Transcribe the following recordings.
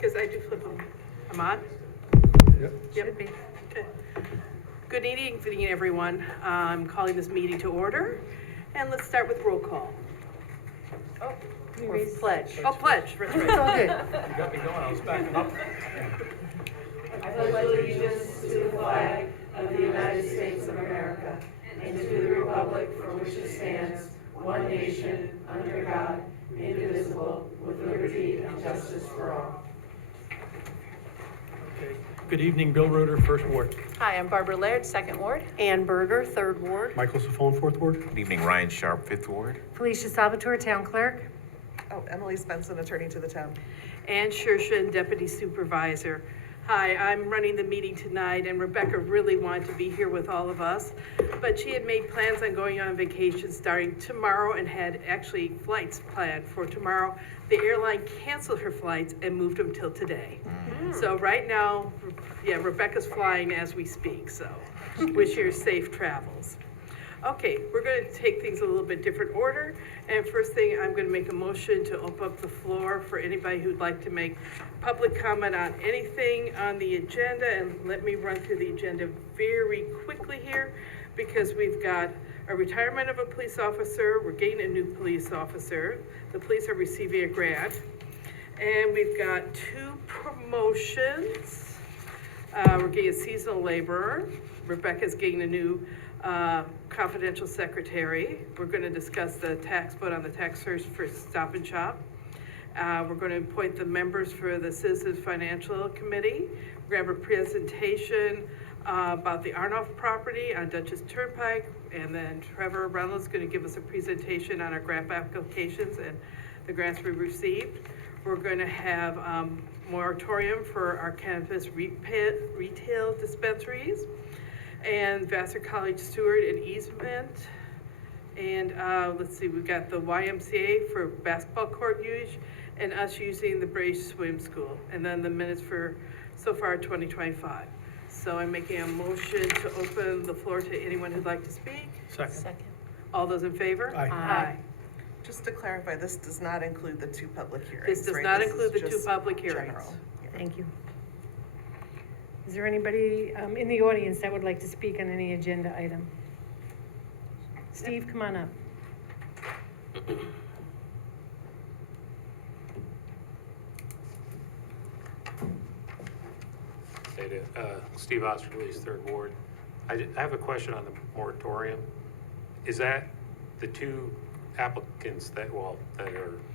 Because I do flip them. I'm on? Yep. Should be. Okay. Good evening, everyone. I'm calling this meeting to order. And let's start with roll call. Oh, or pledge. Oh, pledge. That's right. It's all good. You got me going, I was backing up. I pledge allegiance to the flag of the United States of America and to the republic for which it stands, one nation, under God, indivisible, with liberty and justice for all. Okay. Good evening, Bill Roeder, First Ward. Hi, I'm Barbara Laird, Second Ward. Ann Berger, Third Ward. Michael Safone, Fourth Ward. Good evening, Ryan Sharp, Fifth Ward. Felicia Salvatore, Town Clerk. Oh, Emily Spencer, Attorney to the Town. Ann Shershin, Deputy Supervisor. Hi, I'm running the meeting tonight, and Rebecca really wanted to be here with all of us, but she had made plans on going on vacation starting tomorrow and had actually flights planned for tomorrow. The airline canceled her flights and moved them till today. So right now, yeah, Rebecca's flying as we speak, so wish you safe travels. Okay, we're going to take things a little bit different order. And first thing, I'm going to make a motion to open up the floor for anybody who'd like to make public comment on anything on the agenda. And let me run through the agenda very quickly here, because we've got a retirement of a police officer. We're getting a new police officer. The police are receiving a grant. And we've got 2 promotions. We're getting a seasonal laborer. Rebecca's getting a new confidential secretary. We're going to discuss the tax vote on the tax search for Stop and Shop. We're going to appoint the members for the Citizens Financial Committee. We're going to have a presentation about the Arnoff property on Dutchess Turnpike, and then Trevor Reynolds is going to give us a presentation on our grant applications and the grants we received. We're going to have moratorium for our cannabis retail dispensaries, and Vassar College Steward and easement. And let's see, we've got the YMCA for basketball court use, and us using the Brave Swim School. And then the minutes for so far 2025. So I'm making a motion to open the floor to anyone who'd like to speak. Second. All those in favor? Aye. Aye. Just to clarify, this does not include the 2 public hearings, This does right? not This include is the 2 just public hearings. general. Yeah. Thank you. Is there anybody in the audience that would like to speak on any agenda item? Steve, come on up. Steve Osterlees, Third Ward. I have a question on the moratorium. Is that the 2 applicants that are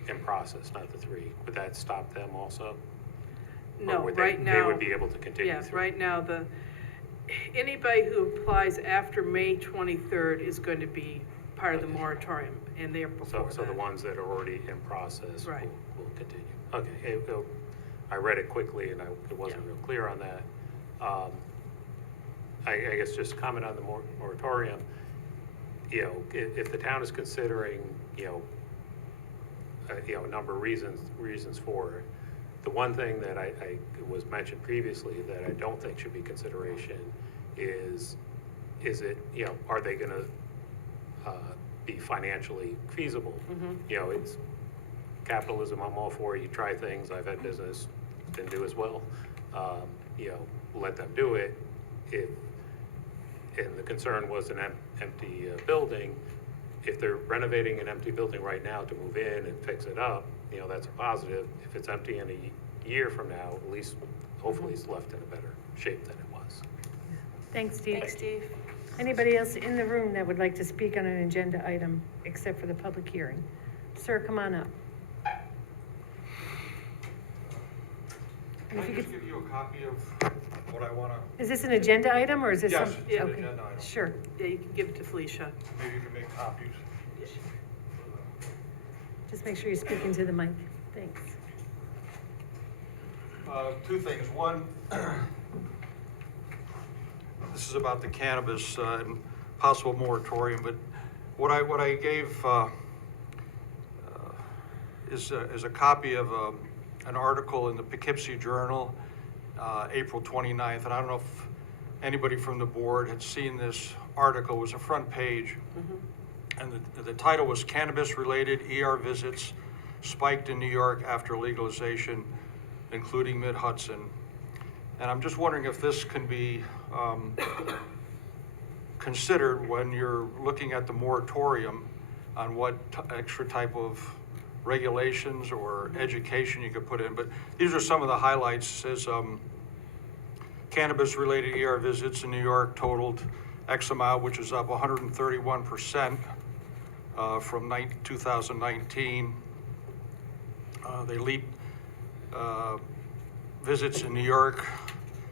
in process, not the 3? Would that stop them also? No, Or would right they now. would be able to continue Yes, through? right now, anybody who applies after May 23rd is going to be part of the moratorium, and they're before So the that. ones that are already in process Right. will continue. Okay, I read it quickly and it wasn't real clear on that. I guess just comment on the moratorium. You know, if the town is considering, a number of reasons for it, the one thing that I was mentioned previously that I don't think should be consideration is it, are they gonna be financially feasible? It's capitalism, I'm all for it. You try things, I've had business, didn't do as well. Let them do it. And the concern was an empty building. If they're renovating an empty building right now to move in and fix it up, that's a positive. If it's empty in a year from now, at least hopefully it's left in a better shape than it was. Thanks, Steve. Thanks, Steve. Anybody else in the room that would like to speak on an agenda item except for the public hearing? Sir, come on up. Can I just give you a copy of what I want to? Is this an agenda item or is this Yes, some? it's an Okay. agenda item. Sure. Yeah, you can give it to Felicia. Maybe you can make copies. Just make sure you speak into the mic. Thanks. 2 things. One, this is about the cannabis and possible moratorium, but what I gave is a copy of an article in the Poughkeepsie Journal, April 29th, and I don't know if anybody from the board had seen this article. It was a front page, and the title was "Cannabis-Related ER Visits Spiked in New York After Legalization." including Mid-Hudson. And I'm just wondering if this can be considered when you're looking at the moratorium on what extra type of regulations or education you could put in. But these are some of the highlights. It says cannabis-related ER visits in New York totaled X amount, which is up 131% from 2019. They leaped visits in New York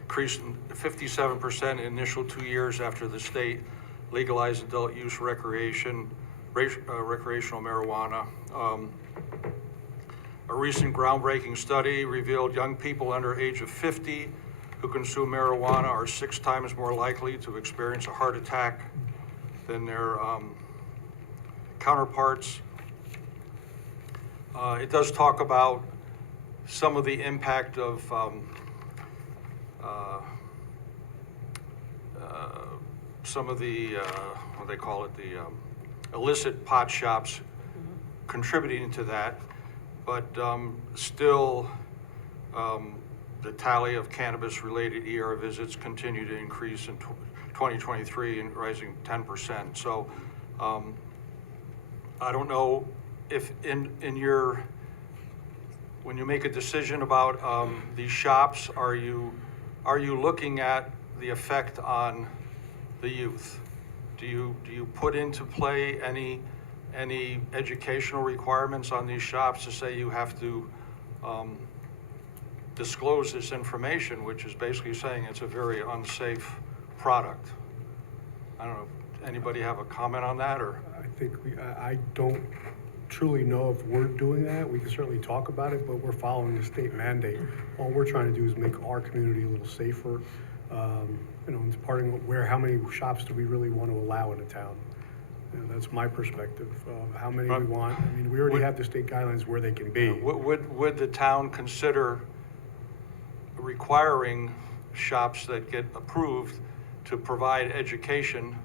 increased 57% in initial 2 years after the state legalized adult use recreational marijuana. A recent groundbreaking study revealed young people under age of 50 who consume marijuana are 6 times more likely to experience a heart attack than their counterparts. It does talk about some of the impact of some of the, what do they call it, the illicit pot shops contributing to that, but still the tally of cannabis-related ER visits continue to increase in 2023 and rising 10%. So I don't know if in your, when you make a decision about these shops, are you looking at the effect on the youth? Do you put into play any educational requirements on these shops to say you have to disclose this information, which is basically saying it's a very unsafe product? I don't know, anybody have a comment on that, or? I think I don't truly know if we're doing that. We can certainly talk about it, but we're following the state mandate. All we're trying to do is make our community a little safer. You know, it's part of how many shops do we really want to allow in a town? You know, that's my perspective. How many we want. I mean, we already have the state guidelines where they can be. Would the town consider requiring shops that get approved to provide education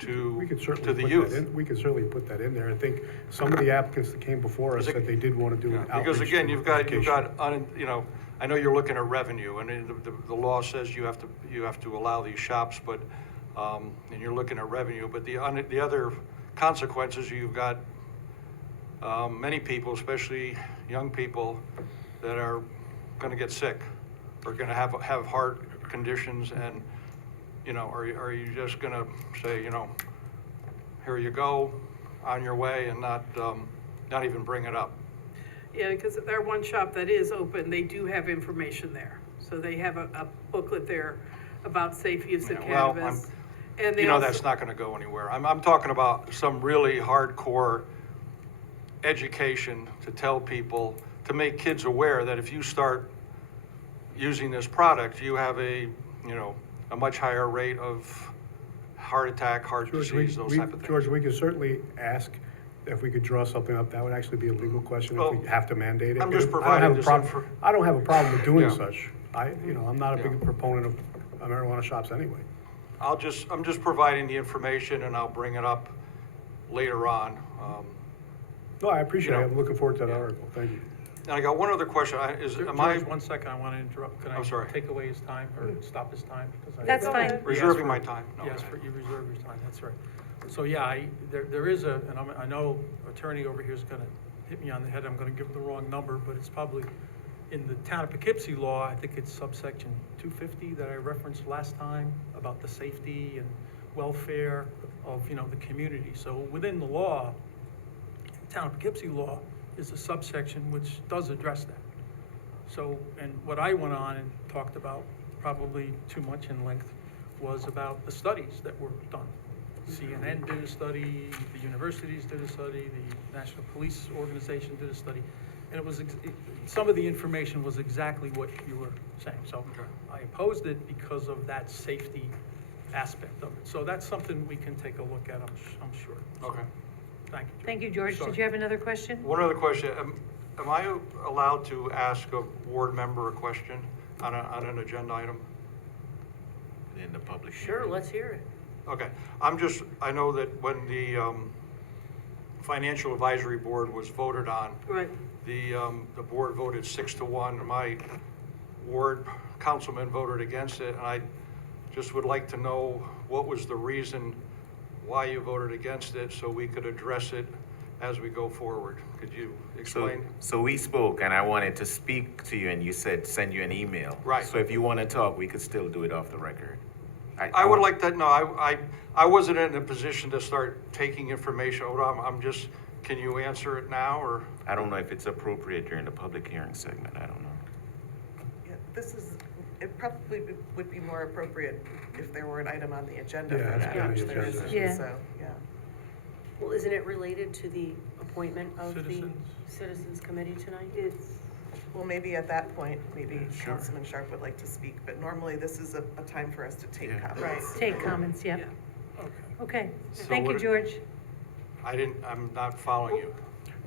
to We could certainly the put youth? that in. We could certainly put that in there. I think some of the applicants that came before us said they did want to do an outreach. Because again, to you've got, education. you know, I know you're looking at revenue, and the law says you have to allow these shops, but, and you're looking at revenue, but the other consequences, you've got many people, especially young people, that are gonna get sick, or gonna have heart conditions, and, you know, are you just gonna say, you know, here you go, on your way, and not even bring it up? Yeah, because our one shop that is open, they do have information there. So they have a booklet there about safe use of Yeah, well, cannabis. And they You know, also- that's not gonna go anywhere. I'm talking about some really hardcore education to tell people, to make kids aware that if you start using this product, you have a much higher rate of heart attack, heart disease, those type of things. George, we could certainly ask if we could draw something up. That would actually be a legal question if we Well, have to mandate it. I'm just I don't providing have a this problem- I don't have a problem with doing Yeah. such. I'm not a big proponent of marijuana shops anyway. I'm just providing the information, and I'll bring it up later on. No, I appreciate You it. know, I'm looking forward to that article. Thank you. And I got one other question. Am I George, 1 second, I want to interrupt. Can I I'm sorry. take away his time or stop his time? Because I- That's Go fine. ahead. Yes, reserving for- my time? No, Yes, okay. you reserve your time, that's right. So, yeah, there is and I know attorney over here is gonna hit me on the head, I'm gonna give him the wrong number, but it's probably, in the town of Poughkeepsie law, I think it's subsection 250 that I referenced last time about the safety and welfare of, the community. So within the law, the town of Poughkeepsie law is a subsection which does address that. So, and what I went on and talked about, probably too much in length, was about the studies that were done. CNN did a study, the universities did a study, the National Police Organization did a study, and it was, some of the information was exactly what you were saying. So I opposed it because of that safety aspect of it. So that's something we can take a look at, I'm sure. So, Okay. Thank you. Thank you, George. Sorry. Did you have another question? One other question. Am I allowed to ask a ward member a question on an agenda item? In the public. Sure, let's hear it. Okay, I know that when the Financial Advisory Board was voted on. Right. The board voted 6-1. My ward councilman voted against it, and I just would like to know what was the reason why you voted against it, so we could address it as we go forward. Could you explain? So we spoke, and I wanted to speak to you, and you said send you an email. Right. So if you want to talk, we could still do it off the record. I would like that, no, I wasn't in a position to start taking information. I'm just, can you answer it now, or? I don't know if it's appropriate during the public hearing segment, I don't know. Yeah, it probably would be more appropriate if there were an item on the agenda Yeah, for it has that, to be on which the there agenda. isn't, Yeah. so, yeah. Well, isn't it related to the appointment of the Citizens. Citizens Committee tonight? Well, maybe at that point, maybe Sure. Councilman Sharp would like to speak, but normally this is a time for us to take Yeah. comments. Take comments, yep. Okay. Okay, So thank you, what- George. I'm not following you.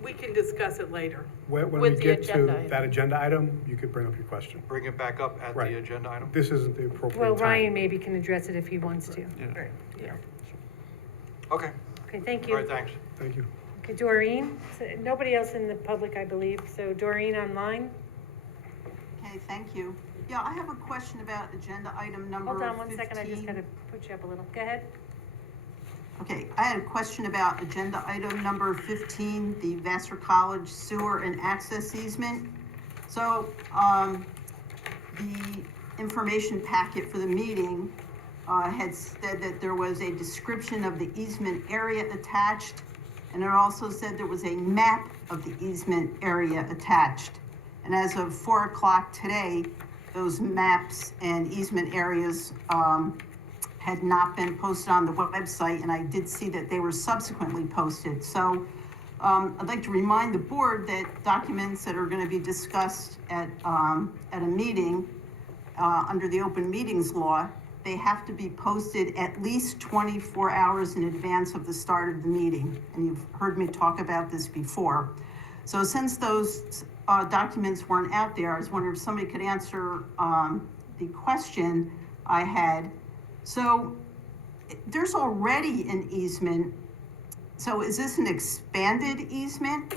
We can discuss it later. When we With the get agenda to item. that agenda item, you could bring up your question. Bring it back up at Right. the agenda item? This isn't the appropriate Well, time. Ryan maybe can address it if he wants to. Right. Yeah. Okay, Okay, thank all you. right, thanks. Thank you. Okay, Doreen, nobody else in the public, I believe, so Doreen online? Okay, thank you. Yeah, I have a question about agenda item number 15. Hold on one second, I just gotta put you up a little. Go ahead. Okay, I had a question about agenda item number 15, the Vassar College sewer and access easement. So, the information packet for the meeting, had said that there was a description of the easement area attached, and it also said there was a map of the easement area attached. And as of 4 o'clock today, those maps and easement areas, had not been posted on the website, and I did see that they were subsequently posted. So I'd like to remind the board that documents that are going to be discussed at a meeting under the open meetings law, they have to be posted at least 24 hours in advance of the start of the meeting. And you've heard me talk about this before. So since those documents weren't out there, I was wondering if somebody could answer the question I had. So there's already an easement. So is this an expanded easement?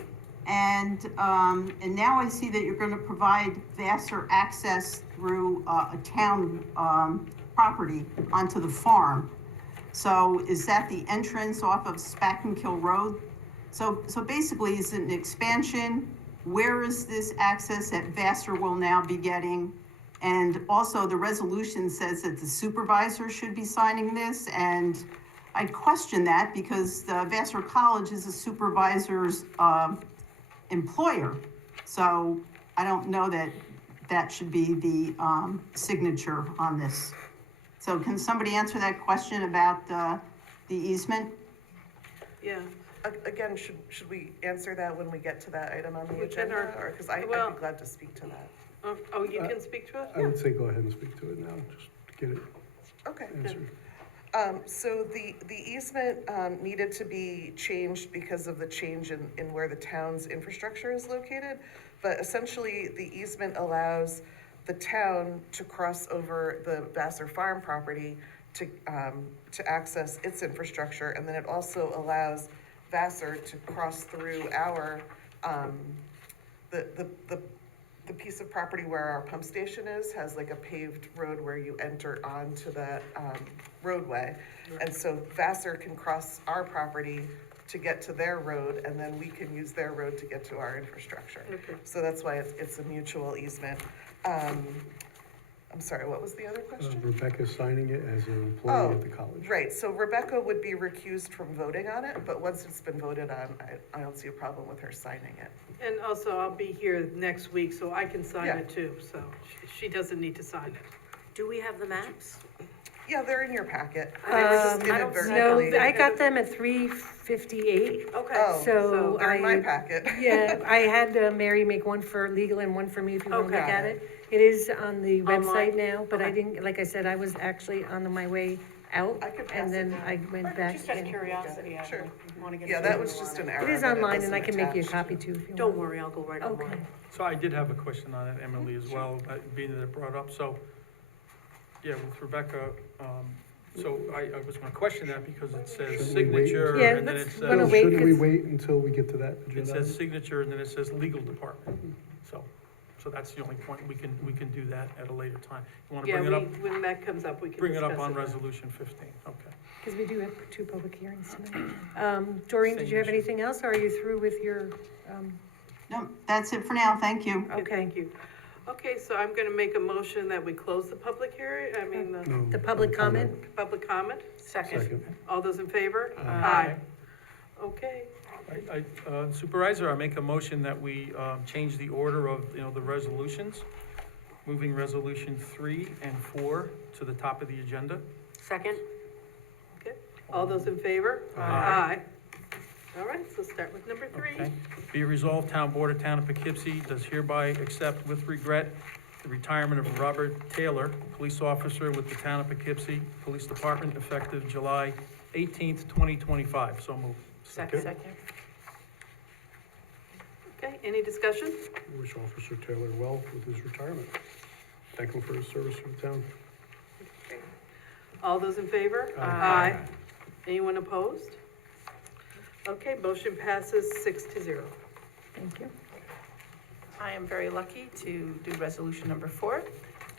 And now I see that you're going to provide Vassar access through a town property onto the farm. So is that the entrance off of Spackenkill Road? So basically, is it an expansion? Where is this access that Vassar will now be getting? And also, the resolution says that the supervisor should be signing this, and I question that because the Vassar College is a supervisor's employer. So I don't know that that should be the signature on this. So can somebody answer that question about the easement? Yeah. Again, should we answer that when we get to that item on the We can, agenda, or- or, because I'd well- be glad to speak to that. Oh, you can speak to it? I would say go ahead and speak to it now, just to get it Okay. answered. So the easement needed to be changed because of the change in where the town's infrastructure is located. But essentially, the easement allows the town to cross over the Vassar Farm property to access its infrastructure. And then it also allows Vassar to cross through our, the piece of property where our pump station is, has like a paved road where you enter onto that roadway. And so Vassar can cross our property to get to their road, and then we can use their road to get to our infrastructure. Okay. So that's why it's a mutual easement. I'm sorry, what was the other question? Rebecca's signing it as an employee at the college. Right, so Rebecca would be recused from voting on it, but once it's been voted on, I don't see a problem with her signing it. And also, I'll be here next week, so I can sign Yeah. it too, so she doesn't need to sign it. Do we have the maps? Yeah, they're in your packet. They were just I don't see inadvertently. No, I got them at 3:58. Okay. Oh, So they're in my I- packet. Yeah, I had Mary make one for legal and one for me if you want to look Okay. at it. It is on the website Online? now, but I Okay. didn't, like I said, I was actually on my way out. I could pass And it then down. I went back Just out of in. curiosity, I Sure. want to get. Yeah, that was just an error. It is that online and I wasn't can make you a attached. copy too if you Don't want. worry, I'll go right Okay. online. So I did have a question on it, Emily, as well, being that it brought up. So, yeah, with Rebecca, So I was gonna question that because it says Shouldn't we wait? signature, Yeah, and then it let's says. wanna Bill, wait, shouldn't we 'cause- wait until we get to that It agenda? says item? signature, and then it says legal department. So that's the only point, we can do that at a later time. You wanna Yeah, bring it up, when that comes up, we can bring it up discuss on then. resolution 15, okay. Because we do have 2 public hearings tonight. Doreen, did you have Same issue. anything else, or are you through with your, No, that's it for now, thank you. Okay, okay, thank you. Okay, so I'm gonna make a motion that we close the public hearing, No. the public comment? public comment. Second. All those in favor? Aye. Okay, Supervisor, I make a motion that we change the order of, the resolutions, moving resolution 3 and 4 to the top of the agenda. Second? okay. All those in favor? Aye. All right, so start with number 3. Okay. Be it resolved, Town Board of Town of Poughkeepsie does hereby accept with regret the retirement of Robert Taylor, police officer with the Town of Poughkeepsie Police Department, effective July 18th, 2025. So moved. Second. Okay, any discussion? Wish Officer Taylor well with his retirement. Thank him for his service to the town. All those in favor? Aye. Anyone opposed? Okay, motion passes 6-0. Thank you. I am very lucky to do resolution number 4.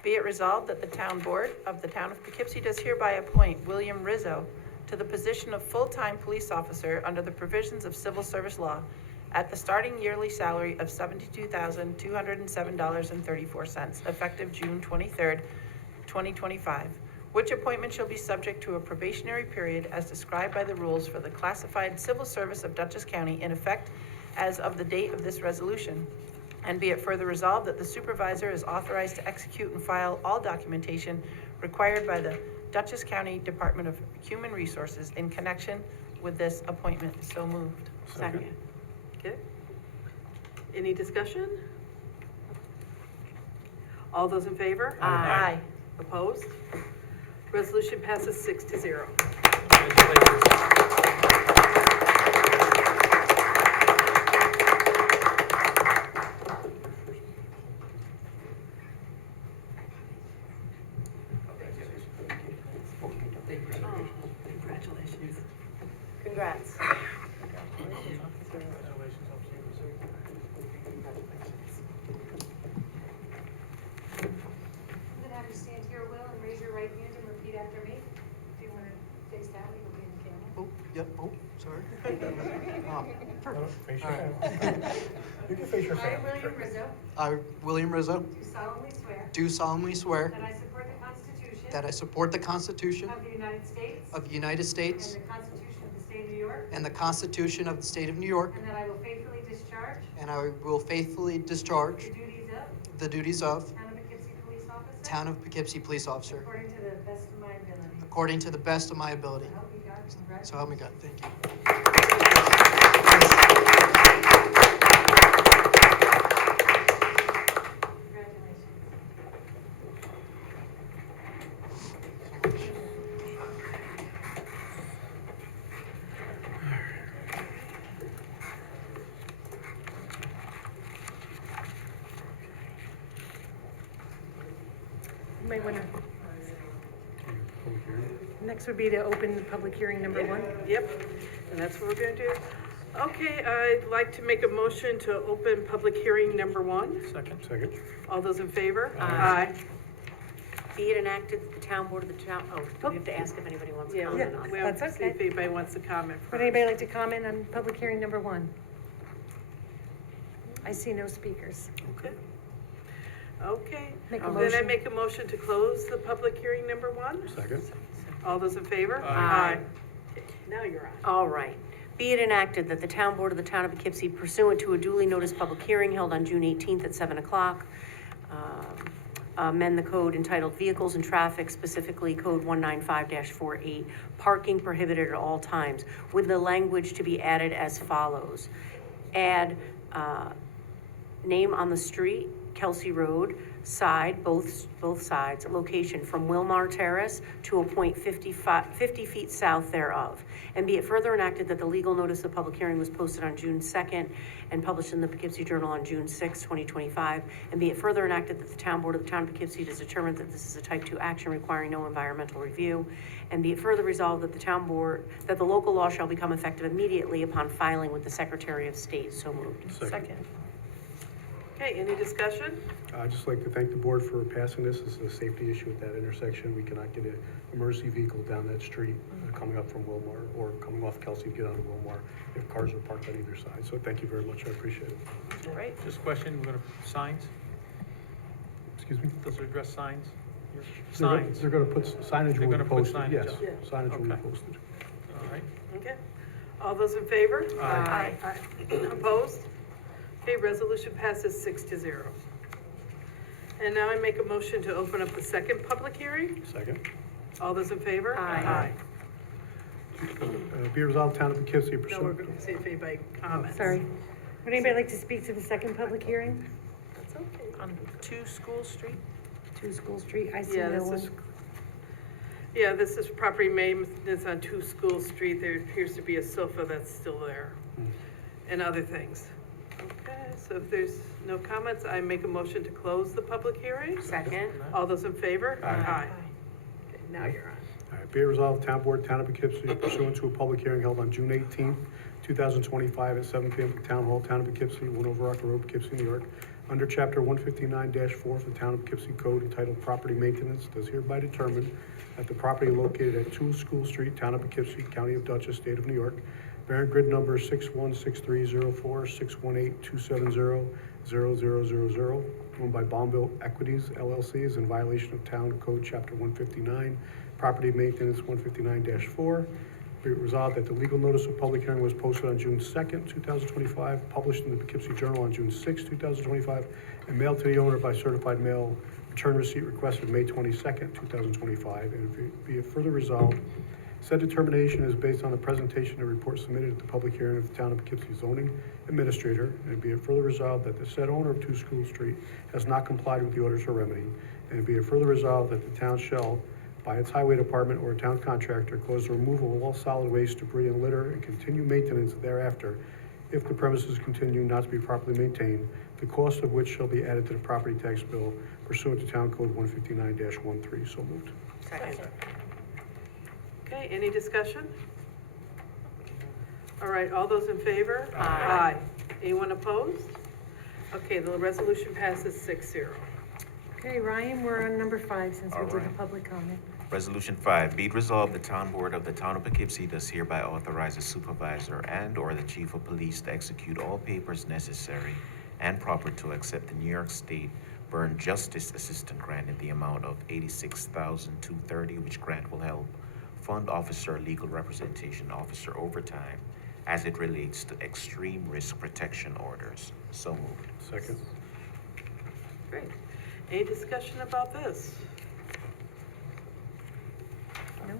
Be it resolved that the town board of the town of Poughkeepsie does hereby appoint William Rizzo to the position of full-time police officer under the provisions of civil service law at the starting yearly salary of $72,207.34, effective June 23rd, 2025, which appointment shall be subject to a probationary period as described by the rules for the classified civil service of Dutchess County in effect as of the date of this resolution. And be it further resolved that the supervisor is authorized to execute and file all documentation required by the Dutchess County Department of Human Resources in connection with this appointment. So moved. Second. Okay. Any discussion? All those in favor? Aye. Opposed? Resolution passes 6-0. Congratulations. Congratulations. Congrats. I'm gonna have you stand here, Will, and raise your right hand and repeat after me. Do you wanna face that way, you'll be in the camera? Oh, yep, oh, sorry. Face your family. You can face your I, family. William Rizzo, I, William Rizzo, do solemnly swear do solemnly swear that I support the Constitution that I support the Constitution of the United States of the United States and the Constitution of the State of New York, and the Constitution of the State of New York, and that I will faithfully discharge and I will faithfully discharge the duties of the duties of Town of Poughkeepsie Police Officer Town of Poughkeepsie Police Officer according to the best of my ability. according to the best of my ability. So help me God. So help me God, thank you. You might wanna, Public hearing. next would be to open the public hearing number 1. Yep, and that's what we're gonna do. Okay, I'd like to make a motion to open public hearing number 1. Second. All those in favor? Aye. Be it enacted that the town board of the town, do we have to ask if anybody wants to Yeah, comment on we it? have That's to see if okay. anybody wants to comment Would first. anybody like to comment on public hearing number 1? I see no speakers. Okay. Okay, Make a then I motion. make a motion to close the public hearing number 1. Second. All those in favor? Aye. Okay, now you're on. All right. Be it enacted that the town board of the town of Poughkeepsie pursuant to a duly noticed public hearing held on June 18th at 7 o'clock, amend the code entitled Vehicles and Traffic, specifically Code 195-48, parking prohibited at all times, with the language to be added as follows. Add, name on the street, Kelsey Road, side, both sides, location from Wilmar Terrace to a point 50 feet south thereof. And be it further enacted that the legal notice of public hearing was posted on June 2nd and published in the Poughkeepsie Journal on June 6, 2025. And be it further enacted that the town board of the town of Poughkeepsie has determined that this is a type 2 action requiring no environmental review. And be it further resolved that that the local law shall become effective immediately upon filing with the Secretary of State. So moved. Second. Okay, any discussion? I'd just like to thank the board for passing this. This is a safety issue at that intersection. We cannot get an emergency vehicle down that street coming up from Wilmar or coming off Kelsey to get onto Wilmar if cars are parked on either side. So thank you very much. I appreciate it. All right. Just a question, we're gonna, signs, Excuse me? does it address signs? Here? They're gonna- Signs, They're gonna put, signage They're will be gonna put posted, signage yes. up. Yeah. Signage will be Okay. posted. all right. Okay. All those in favor? Aye. Aye. Opposed? Okay, resolution passes 6-0. And now I make a motion to open up the second public hearing. Second. All those in favor? Aye. Be resolved, Town of Poughkeepsie No, we're pursuant. going to see if anybody comments. Sorry. Would anybody like to speak to the second public hearing? That's okay. On 2 School Street? 2 School Street, I see Yeah, no this one. is, property maintenance on 2 School Street. There appears to be a sofa that's still there and other things. Okay, so if there's no comments, I make a motion to close the public hearing. Second. All those in favor? Aye. Okay, now you're on. All right, be it resolved, Town Board, Town of Poughkeepsie, pursuant to a public hearing held on June 18th, 2025 at 7 p.m. at Town Hall, Town of Poughkeepsie, 1 Overrock Road, Poughkeepsie, New York, under Chapter 159-4 of the Town of Poughkeepsie Code entitled Property Maintenance, does hereby determine that the property located at 2 School Street, Town of Poughkeepsie, County of Dutchess, State of New York, bearing grid number 616304, 618-270-0000, owned by Bombville Equities LLC, is in violation of Town Code Chapter 159, Property Maintenance 159-4. Be it resolved that the legal notice of public hearing was posted on June 2nd, 2025, published in the Poughkeepsie Journal on June 6th, 2025, and mailed to the owner by certified mail. Return receipt requested May 22nd, 2025. And be it further resolved, said determination is based on the presentation and report submitted at the public hearing of the Town of Poughkeepsie zoning administrator. And be it further resolved that the said owner of 2 School Street has not complied with the orders for remedy. And be it further resolved that the town shall, by its highway department or a town contractor, cause the removal of all solid waste, debris, and litter, and continue maintenance thereafter if the premises continue not to be properly maintained, the cost of which shall be added to the property tax bill pursuant to Town Code 159-13. So moved. Second. Okay, any discussion? All right, all those in favor? Aye. Anyone opposed? Okay, the resolution passes 6-0. Okay, Ryan, we're on number 5 since we All did the right. public comment. Resolution 5, be it resolved, the Town Board of the Town of Poughkeepsie does hereby authorize the supervisor and/or the chief of police to execute all papers necessary and proper to accept the New York State Burn Justice Assistant Grant in the amount of $86,230, which grant will help fund officer legal representation officer overtime as it relates to extreme risk protection orders. So moved. Second. Great. Any discussion about this? No?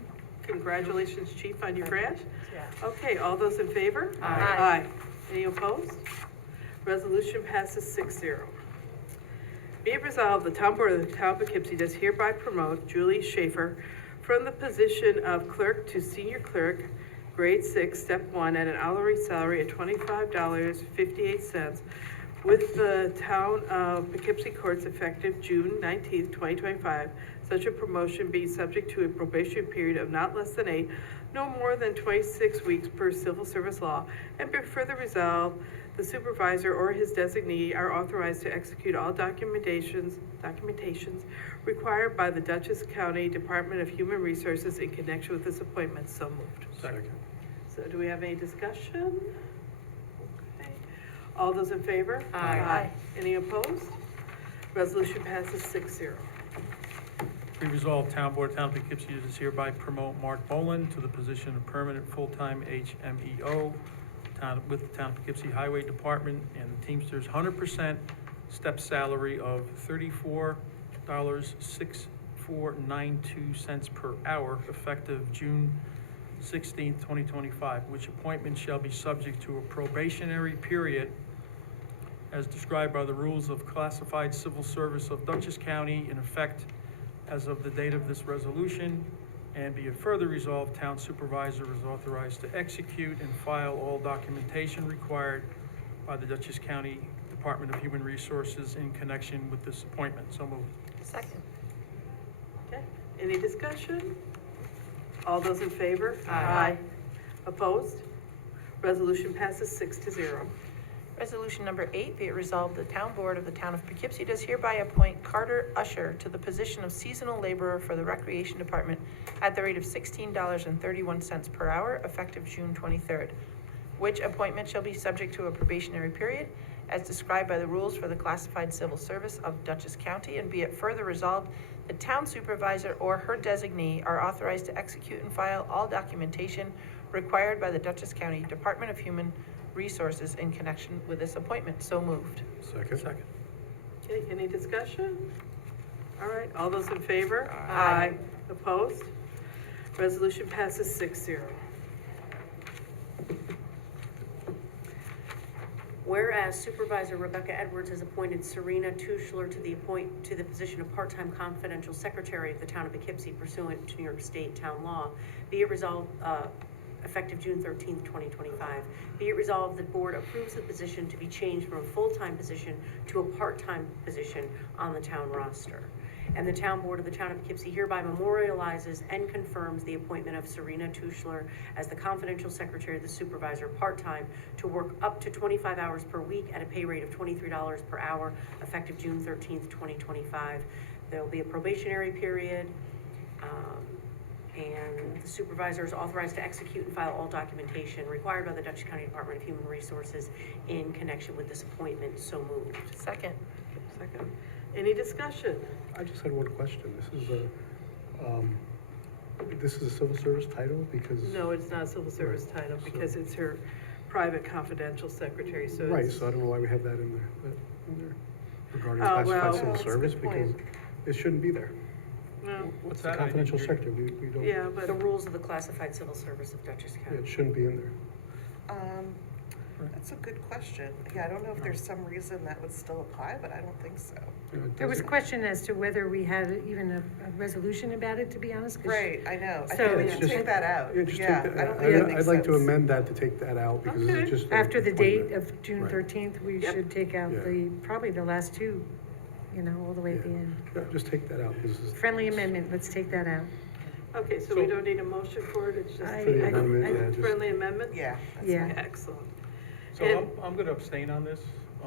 Congratulations, Chief, on your grant. Yeah. Okay, all those in favor? Aye. Any opposed? Resolution passes 6-0. Be it resolved, the Town Board of the Town of Poughkeepsie does hereby promote Julie Schaefer from the position of clerk to senior clerk, grade 6, step 1, at an hourly salary of $25.58 with the Town of Poughkeepsie Courts effective June 19th, 2025. Such a promotion being subject to a probation period of not less than 8, no more than 26 weeks per civil service law, and be further resolved, the supervisor or his designee are authorized to execute all documentations required by the Dutchess County Department of Human Resources in connection with this appointment. So moved. Second. So do we have any discussion? Okay. All those in favor? Aye. Any opposed? Resolution passes 6-0. Be resolved, Town Board, Town of Poughkeepsie does hereby promote Mark Boland to the position of permanent full-time HMEO with the Town of Poughkeepsie Highway Department and the Teamsters 100% step salary of $34.6492 per hour effective June 16th, 2025, which appointment shall be subject to a probationary period as described by the rules of classified civil service of Dutchess County in effect as of the date of this resolution. And be it further resolved, town supervisor is authorized to execute and file all documentation required by the Dutchess County Department of Human Resources in connection with this appointment. So moved. Second. Okay, any discussion? All those in favor? Aye. Opposed? Resolution passes 6-0. Resolution number 8, be it resolved, the town board of the town of Poughkeepsie does hereby appoint Carter Usher to the position of seasonal laborer for the Recreation Department at the rate of $16.31 per hour, effective June 23rd, which appointment shall be subject to a probationary period as described by the rules for the classified civil service of Dutchess County, and be it further resolved, the town supervisor or her designee are authorized to execute and file all documentation required by the Dutchess County Department of Human Resources in connection with this appointment. So moved. Second. Second. Okay, any discussion? All right, all those in favor? Aye. Opposed? Resolution passes 6-0. Whereas Supervisor Rebecca Edwards has appointed Serena Tuschler to the position of part-time confidential secretary of the town of Poughkeepsie pursuant to New York State town law, be it resolved, effective June 13th, 2025. Be it resolved, the board approves the position to be changed from a full-time position to a part-time position on the town roster. And the town board of the town of Poughkeepsie hereby memorializes and confirms the appointment of Serena Tuschler as the confidential secretary of the supervisor part-time to work up to 25 hours per week at a pay rate of $23 per hour, effective June 13th, 2025. There will be a probationary period, and the supervisor is authorized to execute and file all documentation required by the Dutchess County Department of Human Resources in connection with this appointment. So moved. Second. Second. Any discussion? I just had one question. This is a civil service title because. No, it's not a civil service title because it's her private confidential secretary, so Right, it's. so I don't know why we have that in there regarding Oh, well- classified civil That's a service, good because point. it shouldn't be there. No, What's It's a that? I didn't confidential hear. sector, we don't. yeah, but. The rules of the classified civil service of Dutchess Yeah, County. it shouldn't be in there. That's a good question. Yeah, I don't know if there's some reason that would still apply, but I don't think so. There was a question as to whether we had even a resolution about it, to be honest. 'cause Right, I know. I So think we it's should just- take that out. Yeah, just take Yeah, that, I don't think that makes I'd like to sense. amend that to take that out, because Okay. it's just. After the date appointment. of June Right. 13th, we Yep. should take out Yeah. probably the last two, all the way at the Yeah. end. Yeah, just take that out, because it's. Friendly amendment, let's take that out. Okay, so we don't need a motion for it, it's just I- For the I- amendment, I- yeah, just. friendly amendment? Yeah. that's Yeah. fine. Excellent. So And- I'm gonna abstain on this.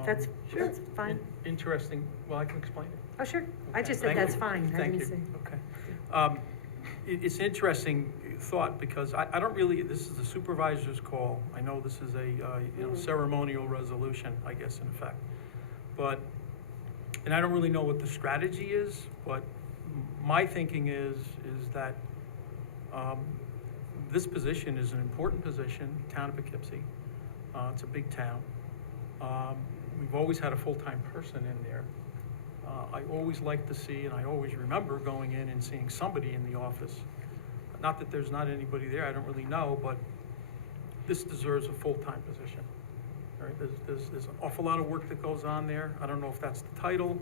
That's, Sure. that's fine. Interesting, well, I can explain it. Oh, sure. I Okay, just said thank that's you. fine. I Thank didn't you. say. Okay. It's an interesting thought, because I don't really, this is the supervisor's call. I know this is a ceremonial resolution, I guess, in effect. But, and I don't really know what the strategy is, but my thinking is that this position is an important position, town of Poughkeepsie. It's a big town. We've always had a full-time person in there. I always like to see, and I always remember going in and seeing somebody in the office. Not that there's not anybody there, I don't really know, but this deserves a full-time position. All right, there's an awful lot of work that goes on there. I don't know if that's the title,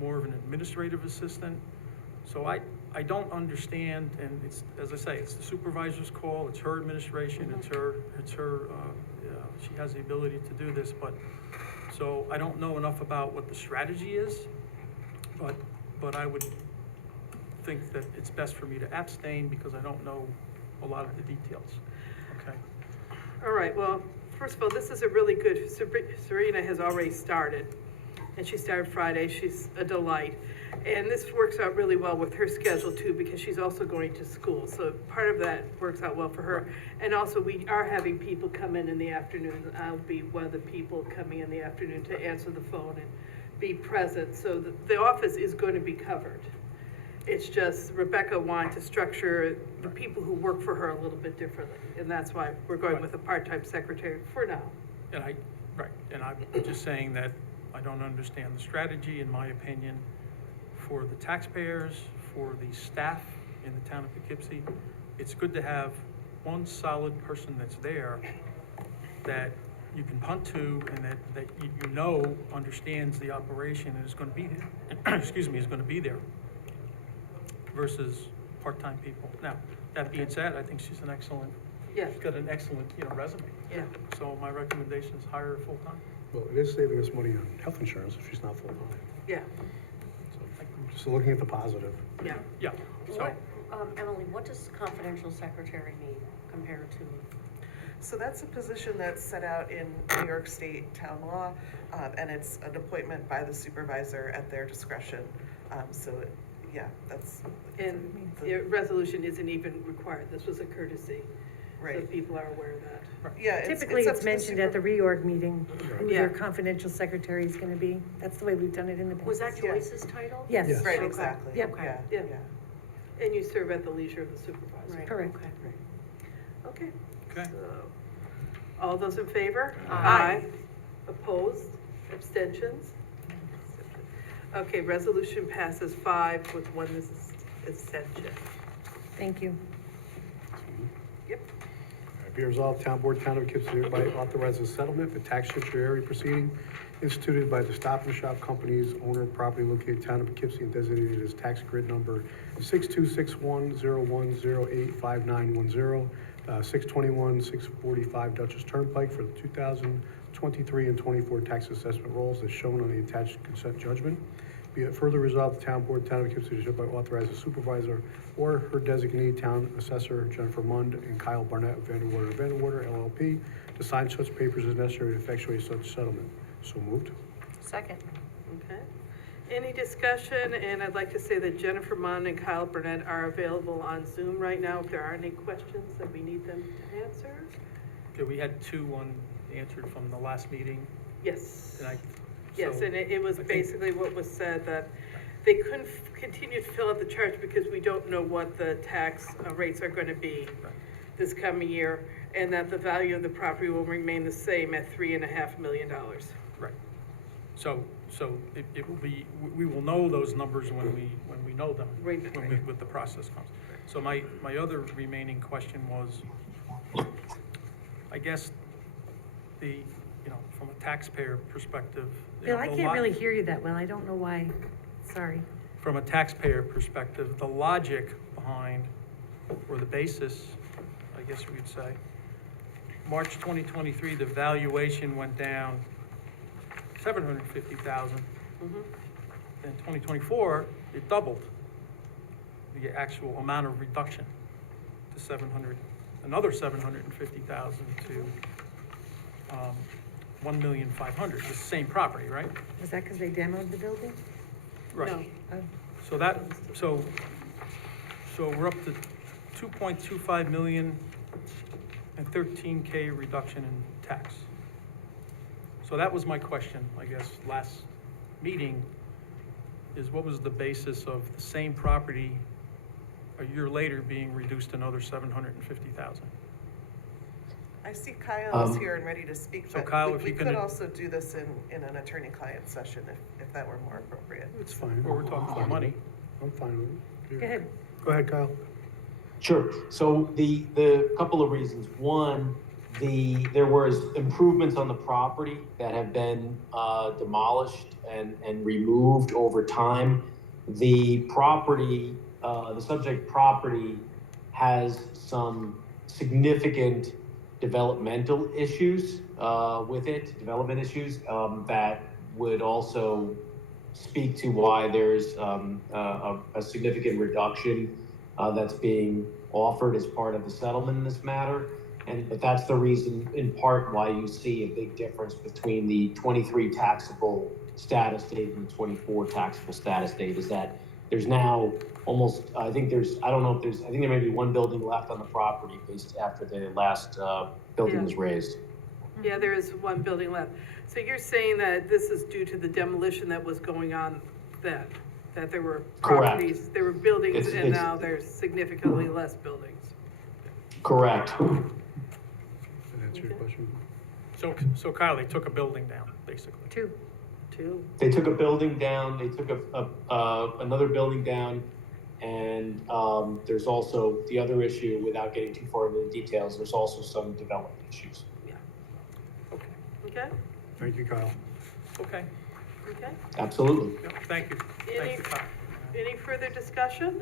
more of an administrative assistant. So I don't understand, and it's, as I say, it's the supervisor's call, it's her administration, it's her, she has the ability to do this, but, so I don't know enough about what the strategy is, but I would think that it's best for me to abstain because I don't know a lot of the details, okay? All right, well, first of all, this is a really good, Serena has already started, and she started Friday, she's a delight. And this works out really well with her schedule too, because she's also going to school, so part of that works out well for her. And also, we are having people come in the afternoon, I'll be one of the people coming in the afternoon to answer the phone and be present, so the office is going to be covered. It's just Rebecca wanted to structure the people who work for her a little bit differently, and that's why we're going with a part-time secretary for now. And I'm just saying that I don't understand the strategy, in my opinion, for the taxpayers, for the staff in the town of Poughkeepsie. It's good to have one solid person that's there that, you can punt to and that you know understands the operation and is gonna be there, excuse me, is gonna be there versus part-time people. Now, that being said, I think she's Yes, she's got an excellent, resume. yeah, So my recommendation is hire her full-time. Well, it is saving us money on health insurance if she's not full-time. yeah, So just looking at the positive. yeah. Yeah, so, What, Emily, what does confidential secretary mean compared to? So that's a position that's set out in New York State town law, and it's an appointment by the supervisor at their discretion. So, yeah, that's. And the resolution isn't even required, this was a courtesy, so Right, people are aware of that. yeah. Typically, up it's to the mentioned at the reorg meeting, who Yeah. their confidential secretary is gonna be. That's the way we've done it in the past. Was that Yeah. Joyce's title? Yes. Yes. Right, Okay. exactly. Yep. Yeah, Yeah. yeah. And you serve at the leisure of the supervisor. Right, Correct. okay. Okay, okay. so, all those in favor? Aye. Opposed? Abstentions? Okay, resolution passes 5 with 1 abstention. Thank you. Yep. Be resolved, Town Board, Town of Poughkeepsie hereby authorizes settlement for tax certiorari proceeding instituted by the Stop and Shop Company's owner of property located in Town of Poughkeepsie and designated as tax grid number 626101085910, 621, 645 Dutchess Turnpike for the 2023 and 24 tax assessment rolls as shown on the attached consent judgment. Be it further resolved, the Town Board, Town of Poughkeepsie hereby authorizes supervisor or her designee, Town Assessor Jennifer Mund and Kyle Barnett of Vanderwater LLP to sign such papers as necessary to effectuate such settlement. So moved. Second. Okay. Any discussion? And I'd like to say that Jennifer Munn and Kyle Burnett are available on Zoom right now if there are any questions that we need them to answer. Okay, we had 2 unanswered from the last meeting, Yes. and Yes, so and it was I think- basically what was said, that they couldn't continue to fill out the charge because we don't know what the tax rates are gonna be this coming year, and that the value of the property will remain the same at $3.5 million. Right. So it will be, we will know those numbers when we know them, Right. when the process comes. So my other remaining question was, I guess, from a taxpayer perspective. Bill, I the can't lo- really hear you that well. I don't know why. Sorry. From a taxpayer perspective, the logic behind, or the basis, I guess we'd say, March 2023, the valuation went down $750,000. In 2024, it doubled the actual amount of reduction to another 750,000 to 1,500,000. It's the same property, right? Was that because they demoed the building? Right. No. So we're up to 2.25 million and 13K reduction in tax. So that was my question, I guess, last meeting, is what was the basis of the same property a year later being reduced another 750,000? I see Kyle is here and ready to speak, So but Kyle, we if you could can- also do this in an attorney-client session if that were more appropriate. It's fine. Well, we're talking about money. I'm fine with it. Go ahead. Go ahead, Kyle. Sure. So the couple of reasons. One, there was improvements on the property that have been demolished and removed over time. The property, the subject property, has some significant developmental issues with it, development issues that would also speak to why there's a significant reduction that's being offered as part of the settlement in this matter. But that's the reason, in part, why you see a big difference between the 23 taxable status date and the 24 taxable status date, is that there's now almost, I think there may be 1 building left on the property based after the last building was raised. Yeah, there is 1 building left. So you're saying that this is due to the demolition that was going on then? That there were Correct. properties, there were buildings, and It's- now there's significantly less buildings? Correct. Did that answer your question? So Kyle, they took a building down, basically. 2. 2. They took a building down, they took another building down, and there's also the other issue, without getting too far into the details, there's also some development issues. Okay. Okay, Thank you, Kyle. Okay, okay. Absolutely. yep, thank you. Any- Thank you, Kyle. Any further discussion?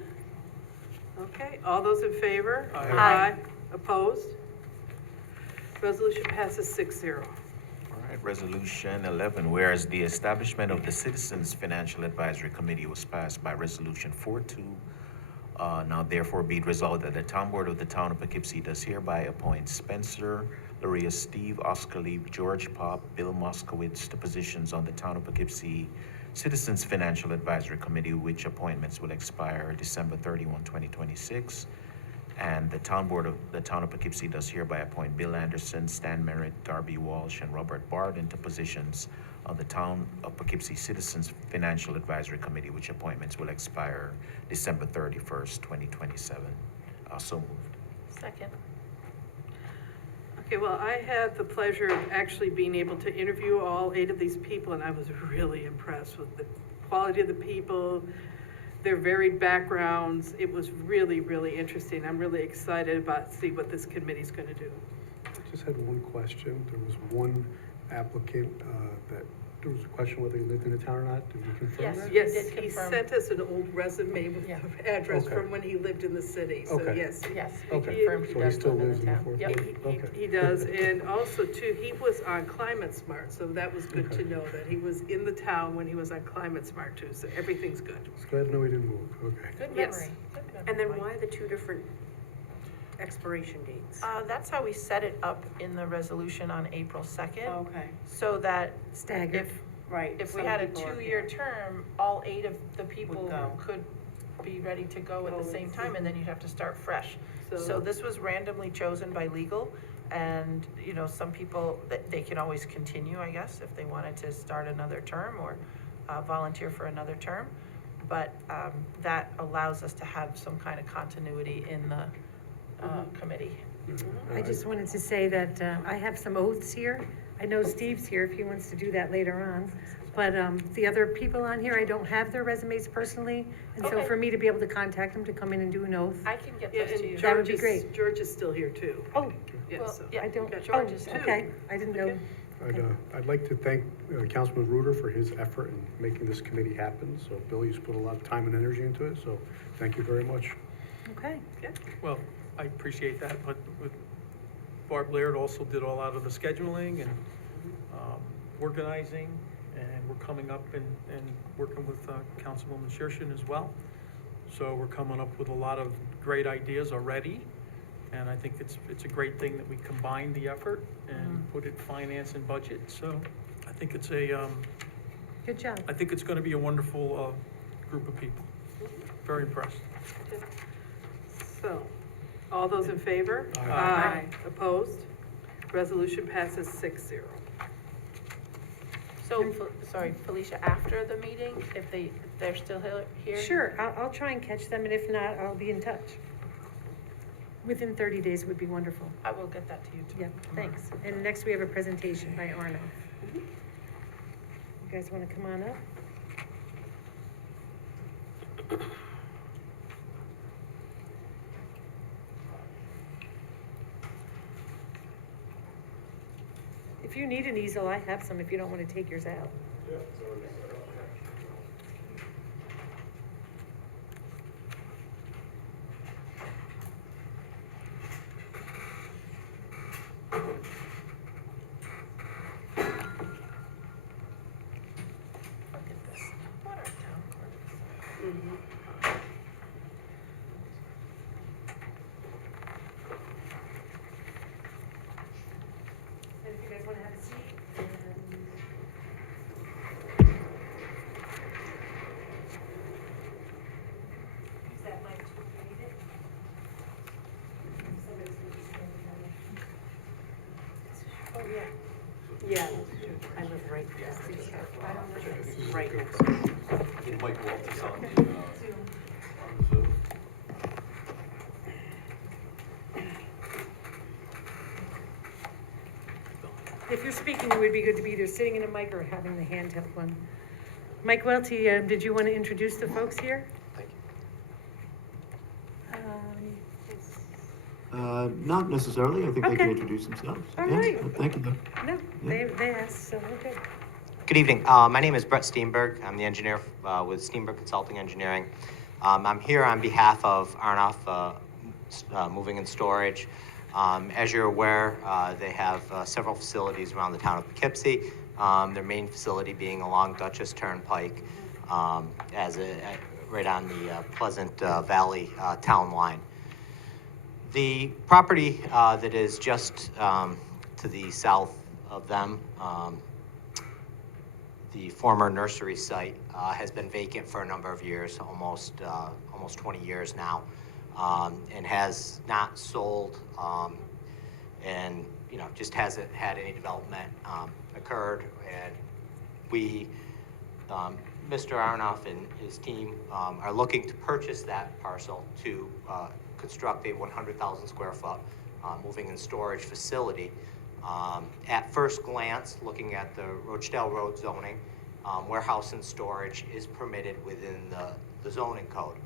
Okay, all those in favor? Aye. Aye. Opposed? Resolution passes 6-0. All right, Resolution 11, whereas the establishment of the Citizens Financial Advisory Committee was passed by Resolution 4-2, now therefore be it resolved that the Town Board of the Town of Poughkeepsie does hereby appoint Spencer, Loria, Steve, Oscar Lee, George Pop, Bill Moskowitz to positions on the Town of Poughkeepsie Citizens Financial Advisory Committee, which appointments will expire December 31, 2026. And the Town Board of the Town of Poughkeepsie does hereby appoint Bill Anderson, Stan Merritt, Darby Walsh, and Robert Barden to positions on the Town of Poughkeepsie Citizens Financial Advisory Committee, which appointments will expire December 31st, 2027. So moved. Second. Okay, well, I had the pleasure of actually being able to interview all 8 of these people, and I was really impressed with the quality of the people, their varied backgrounds. It was really, really interesting. I'm really excited about see what this committee's gonna do. I just had one question. There was one applicant, that, there was a question whether he lived in the town or not. Did you confirm Yes. that? Yes, did he confirm. sent us an old resume with Yeah. the address Okay. from when he lived in the city, so Okay. yes. Yes, we Okay, confirmed he so he does still live in lives the in the town. fourth Yep. ward? Okay. He does, and also too, he was on Climate Smart, so that was good to Okay. know that he was in the town when he was on Climate Smart too, so everything's good. Just glad to know he didn't move. Okay. Good Yes. memory. Good memory, And then Mike. why the 2 different expiration dates? That's how we set it up in the resolution on April 2nd, Okay. so that Staggered. Right. if we some had a people are- 2-year term, all 8 of the people Would go. could be ready to go at Oh, the same time, and then you'd have to start fresh. So So, this was randomly chosen by legal, and, you know, some people, they can always continue, I guess, if they wanted to start another term or volunteer for another term. But that allows us to have some kind of continuity in the committee. I just wanted to say that I have some oaths here. I know Steve's here if he wants to do that later on. But the other people on here, I don't have their resumes personally. And so Okay. for me to be able to contact them to come in and do an oath. I can get yeah, those to and you. That would George be is, great. George is still here too. Oh, Yes, Well, so. yeah, I don't, got oh, George's too. okay. I didn't know. Okay. I'd like to thank Councilman Reuter for his effort in making this committee happen. So Bill, you've put a lot of time and energy into it, so thank you very much. Okay. Well, I appreciate that, but Barb Laird also did all out of the scheduling and organizing, and we're coming up and working with Councilwoman Shershin as well. So we're coming up with a lot of great ideas already, and I think it's a great thing that we combine the effort and put it finance and budget. So I think it's Good job. I think it's gonna be a wonderful group of people. Very impressed. So, all those in favor? Aye. Opposed? Resolution passes 6-0. So, sorry, Felicia, after the meeting, if they're still here? Sure, I'll try and catch them, and if not, I'll be in touch. Within 30 days would be wonderful. I will get that to you too. Yeah, thanks. And next we have a presentation by Arno. You guys want to come on up? If you need an easel, I have some if you don't want to take yours out. Look at this. What our town clerk is. And if you guys want to have a seat, use that mic too if you need it. Somebody's going to stand behind it. Oh, yeah. Yeah. I live right next to it. I don't know. Right next to it. If you're speaking, it would be good to be either sitting in a mic or having the handheld one. Mike Welty, did you want to introduce the folks here? Thank Not necessarily. I think they can Okay. introduce themselves. All Yeah, right. thank you, though. No, they asked, so we're good. Good evening. My name is Brett Steenberg. I'm the engineer with Steenberg Consulting Engineering. I'm here on behalf of Arnoff Moving and Storage. As you're aware, they have several facilities around the town of Poughkeepsie. Their main facility being along Dutchess Turnpike, right on the Pleasant Valley town line. The property that is just to the south of them, the former nursery site, has been vacant for a number of years, almost 20 years now, and has not sold, and just hasn't had any development occurred. And we, Mr. Arnoff and his team, are looking to purchase that parcel to construct a 100,000 square foot moving and storage facility. At first glance, looking at the Rochdale Road zoning, warehouse and storage is permitted within the zoning code.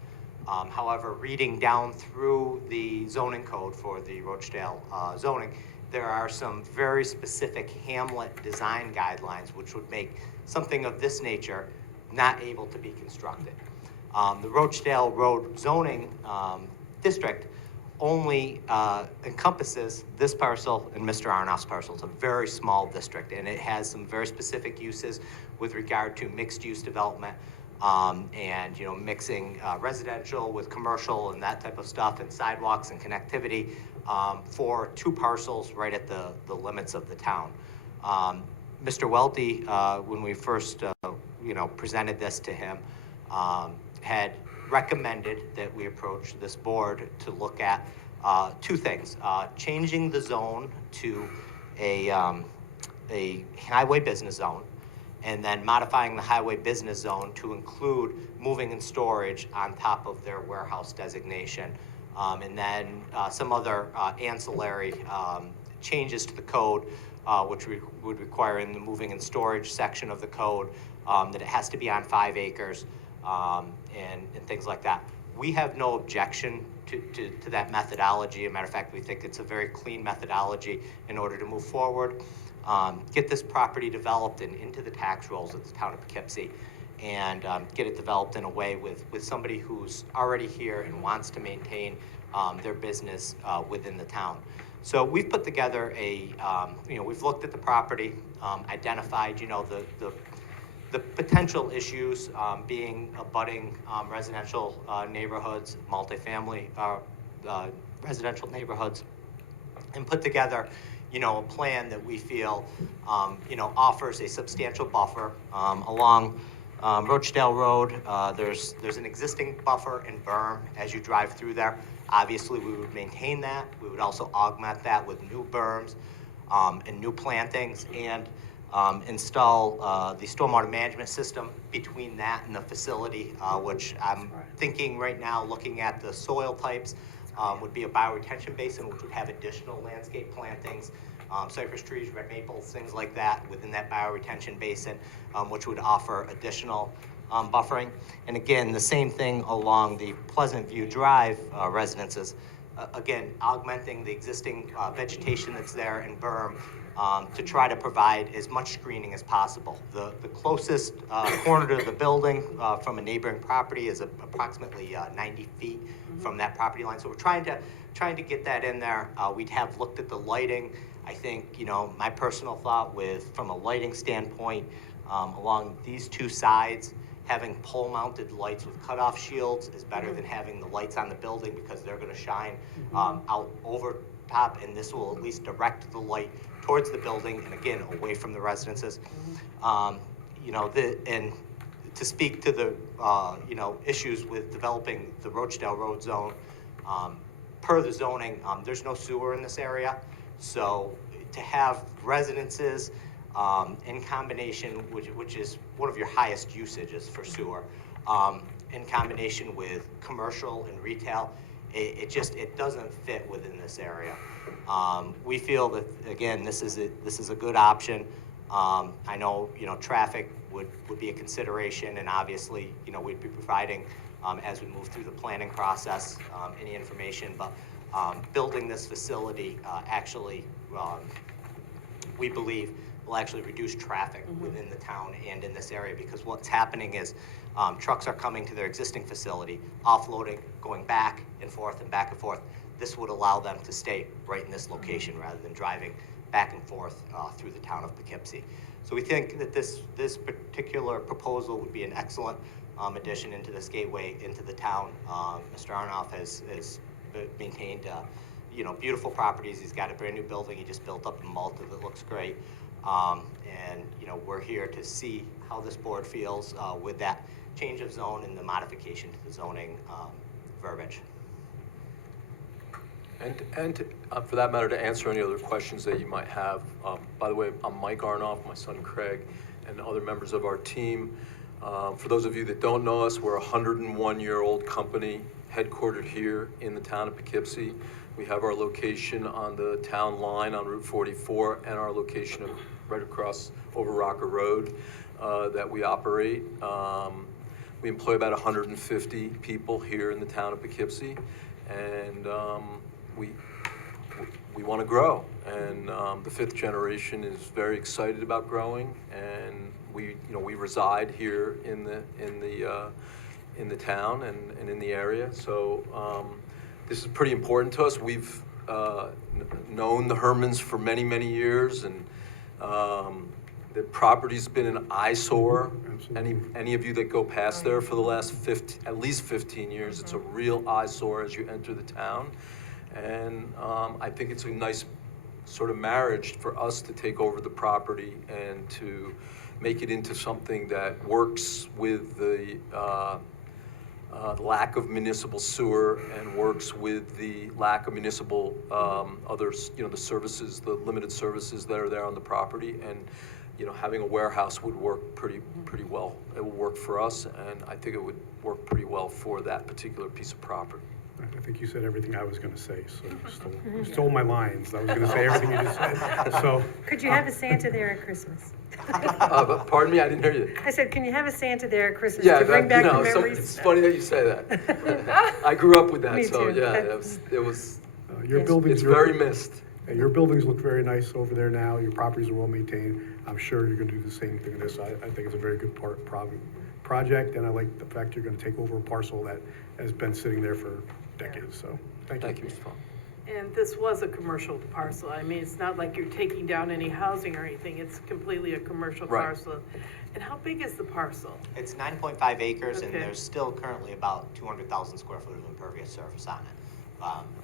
However, reading down through the zoning code for the Rochdale zoning, there are some very specific hamlet design guidelines which would make something of this nature not able to be constructed. The Rochdale Road zoning district only encompasses this parcel and Mr. Arnoff's parcel. It's a very small district, and it has some very specific uses with regard to mixed-use development, and mixing residential with commercial and that type of stuff, and sidewalks and connectivity for two parcels right at the limits of the town. Mr. Welty, when we first presented this to him, had recommended that we approach this board to look at two things: changing the zone to a highway business zone, and then modifying the highway business zone to include moving and storage on top of their warehouse designation, and then some other ancillary changes to the code, which would require in the moving and storage section of the code that it has to be on 5 acres, and things like that. We have no objection to that methodology. As a matter of fact, we think it's a very clean methodology in order to move forward, get this property developed and into the tax rolls of the town of Poughkeepsie, and get it developed in a way with somebody who's already here and wants to maintain their business within the town. So we've put together we've looked at the property, identified, the potential issues being abutting residential neighborhoods, multifamily residential neighborhoods, and put together, a plan that we feel, offers a substantial buffer along Rochdale Road. There's an existing buffer and berm as you drive through there. Obviously, we would maintain that. We would also augment that with new berms and new plantings, and install the stormwater management system between that and the facility, which I'm thinking right now, looking at the soil types, would be a bioretention basin, which would have additional landscape plantings, cypress trees, red maples, things like that within that bioretention basin, which would offer additional buffering. And again, the same thing along the Pleasant View Drive residences. Again, augmenting the existing vegetation that's there and berm, to try to provide as much screening as possible. The closest corner to the building from a neighboring property is approximately 90 feet from that property line. So we're trying to get that in there. We'd have looked at the lighting. I think, my personal thought from a lighting standpoint, along these two sides, having pole-mounted lights with cutoff shields is better than having the lights on the building, because they're going to shine out over top, and this will at least direct the light towards the building and again away from the residences. And to speak to the issues with developing the Rochdale Road zone, per the zoning, there's no sewer in this area, so to have residences in combination, which is one of your highest usages for sewer, in combination with commercial and retail, it doesn't fit within this area. We feel that, again, this is a good option. I know, traffic would be a consideration, and obviously, we'd be providing, as we move through the planning process, any information, but Building this facility actually, we believe, will actually reduce traffic within the town and in this area, because what's happening is trucks are coming to their existing facility, offloading, going back and forth and back and forth. This would allow them to stay right in this location rather than driving back and forth through the town of Poughkeepsie. So we think that this particular proposal would be an excellent addition into this gateway into the town. Mr. Arnoff has maintained beautiful properties. He's got a brand new building he just built up in Malta that looks great. And we're here to see how this board feels with that change of zone and the modification to the zoning verbiage. And for that matter, to answer any other questions that you might have. By the way, I'm Mike Arnoff, my son Craig, and other members of our team. For those of you that don't know us, we're a 101-year-old company headquartered here in the town of Poughkeepsie. We have our location on the town line on Route 44 and our location right across over Rocker Road that we operate. We employ about 150 people here in the town of Poughkeepsie, and we want to grow. And the fifth generation is very excited about growing, and we reside here in the town and in the area. So this is pretty important to us. We've known the Hermans for many, many years, and the property's been an eyesore. Any of you that go past there for the last at least 15 years, it's a real eyesore as you enter the town. And I think it's a nice sort of marriage for us to take over the property and to make it into something that works with the lack of municipal sewer and works with the lack of municipal others, the services, the limited services that are there on the property. And having a warehouse would work pretty well. It will work for us, and I think it would work pretty well for that particular piece of property. I think you said everything I was going to say, so you stole my lines. I was going to say everything you just said. So Could you have a Santa there at Christmas? But pardon me, I didn't hear you. I said, can you have a Santa there at Christmas Yeah, to bring back the so memories? it's funny that you say that. I grew up with that, Me so too. yeah, it was. your buildings, It's very missed. Your buildings look very nice over there now. Your properties are well maintained. I'm sure you're going to do the same thing in this. I think it's a very good project, and I like the fact you're going to take over a parcel that has been sitting there for decades. So thank you. Thank you, Mr. Fong. And this was a commercial parcel. I mean, it's not like you're taking down any housing or anything. It's completely a commercial Right. parcel. And how big is the parcel? It's 9.5 acres, and Okay. there's still currently about 200,000 square foot of impervious surface on it,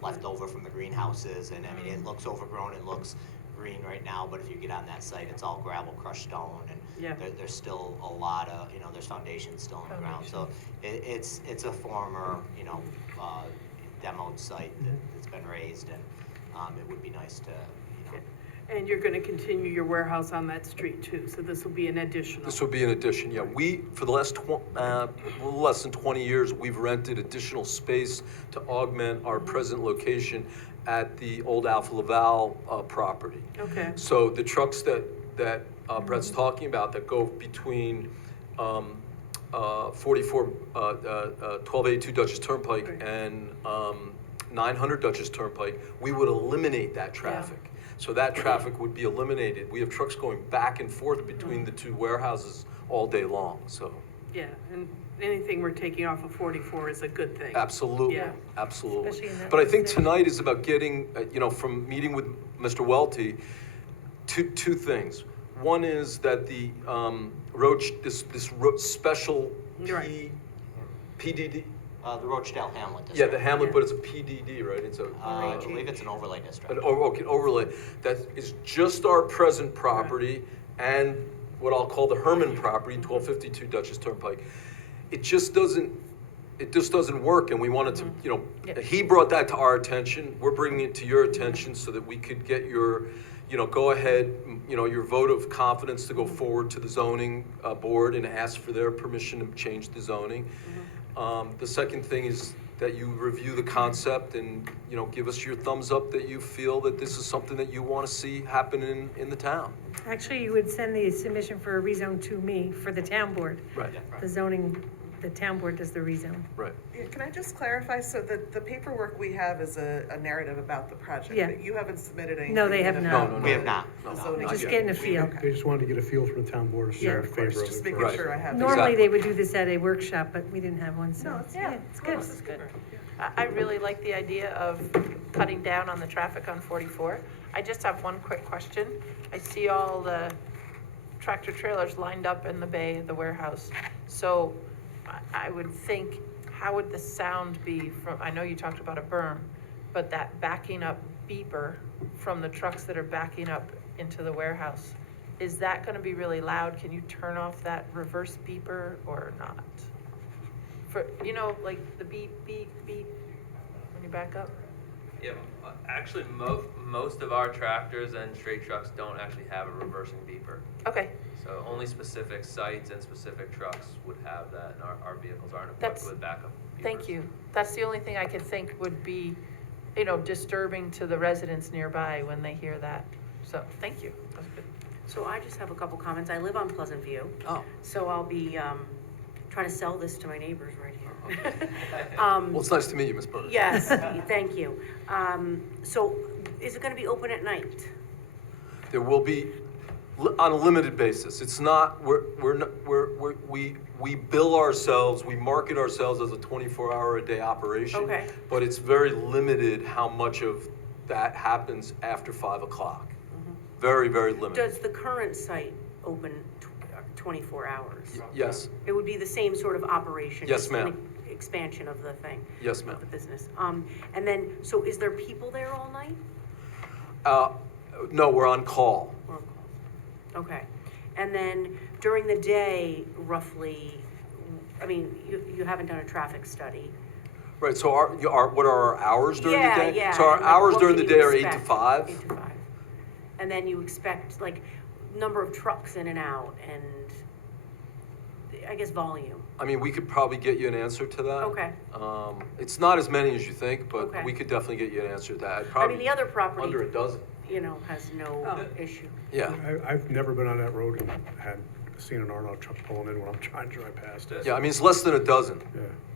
left over from the greenhouses. And I mean, it looks overgrown, it looks green right now, but if you get on that site, it's all gravel, crushed stone, and Yeah. there's still a lot of, there's foundations still in the ground. So it's a former, demoed site that's been raised, and it would be nice to, And you're gonna continue your warehouse on that street too, so this will be an additional. This would be an addition, yeah. We, for the last little less than 20 years, we've rented additional space to augment our present location at the old Alpha Laval property. Okay. So the trucks that Brett's talking about that go between 1282 Dutchess Turnpike Right. and 900 Dutchess Turnpike, we would eliminate that traffic. So that traffic would be eliminated. We have trucks going back and forth between the two warehouses all day long, so. Yeah, and anything we're taking off of 44 is a good thing. Absolutely, Yeah. absolutely. Especially in that But I think section. tonight is about getting, from meeting with Mr. Welty, two things. One is that the special Right. PDD, the Rochdale Hamlet yeah, District. the Hamlet, Yeah. but it's a PDD, right? It's a, I believe it's an overlay district. okay, overlay. That is just our present property and what I'll call the Herman property, 1252 Dutchess Turnpike. It just doesn't work, and we wanted to, he brought that to our attention. We're bringing it to your attention so that we could get your, go ahead, your vote of confidence to go forward to the zoning board and ask for their permission to change the zoning. The second thing is that you review the concept and, give us your thumbs up that you feel that this is something that you want to see happen in the town. Actually, you would send the submission for a rezone to me for the town board, Right. the zoning the town board does the rezone. Right. Yeah, can I just clarify, so the paperwork we have is a narrative about the project, Yeah. but you haven't submitted anything? No, they have yet not. about No, no, We have not. the No, zoning? We're not just yet. getting a feel. They just wanted to get a feel from the town board if Yeah, they're in Of course, favor of just it. making Right. sure I have. it. Normally, Exactly. they would do this at a workshop, but we didn't have one, so. No, it's, It's good. This is good. I really like the idea of cutting down on the traffic on 44. I just have one quick question. I see all the tractor trailers lined up in the bay of the warehouse. So I would think, how would the sound be from, I know you talked about a berm, but that backing up beeper from the trucks that are backing up into the warehouse, is that gonna be really loud? Can you turn off that reverse beeper or not? For, you know, like the beep, beep, beep, when you back up? Yeah, actually, most of our tractors and straight trucks don't actually have a reversing beeper. Okay, So only specific sites and specific trucks would have that, and our vehicles aren't equipped That's- with backup beepers. thank you. That's the only thing I could think would be, you know, disturbing to the residents nearby when they hear that. So, thank you. That's good. So I just have a couple comments. I live on Pleasant View, Oh. so I'll be, trying to sell this to my neighbors right here. Well, it's nice to meet you, Ms. Burke. Yes, thank you. So is it gonna be open at night? There will be, on a limited basis. It's not, we bill ourselves, we market ourselves as a 24-hour-a-day operation. Okay. But it's very limited how much of that happens after 5 o'clock. Very, very limited. Does the current site open 24 hours? Yes, It would be the same sort of operation? Yes, just an ma'am. Expansion of the thing? yes, ma'am. Of the business. And then, so is there people there all night? No, we're on call. Or- Okay. And then during the day, roughly, I mean, you haven't done a traffic study. Right, so what are our hours during the day? Yeah. So our and, like, hours what during can the you day are 8 to expect? 5. 8 to 5. And then you expect, like, number of trucks in and out and, I guess, volume. I mean, we could probably get you an answer to that. Okay. It's not as many as you think, but Okay. we could definitely get you an answer to that. I mean, Probably the other property, under a dozen. you know, has no issue. Yeah. I've never been on that road and had seen an R&R truck pulling in when I'm trying to drive past it. Yeah, I mean, it's less than a dozen.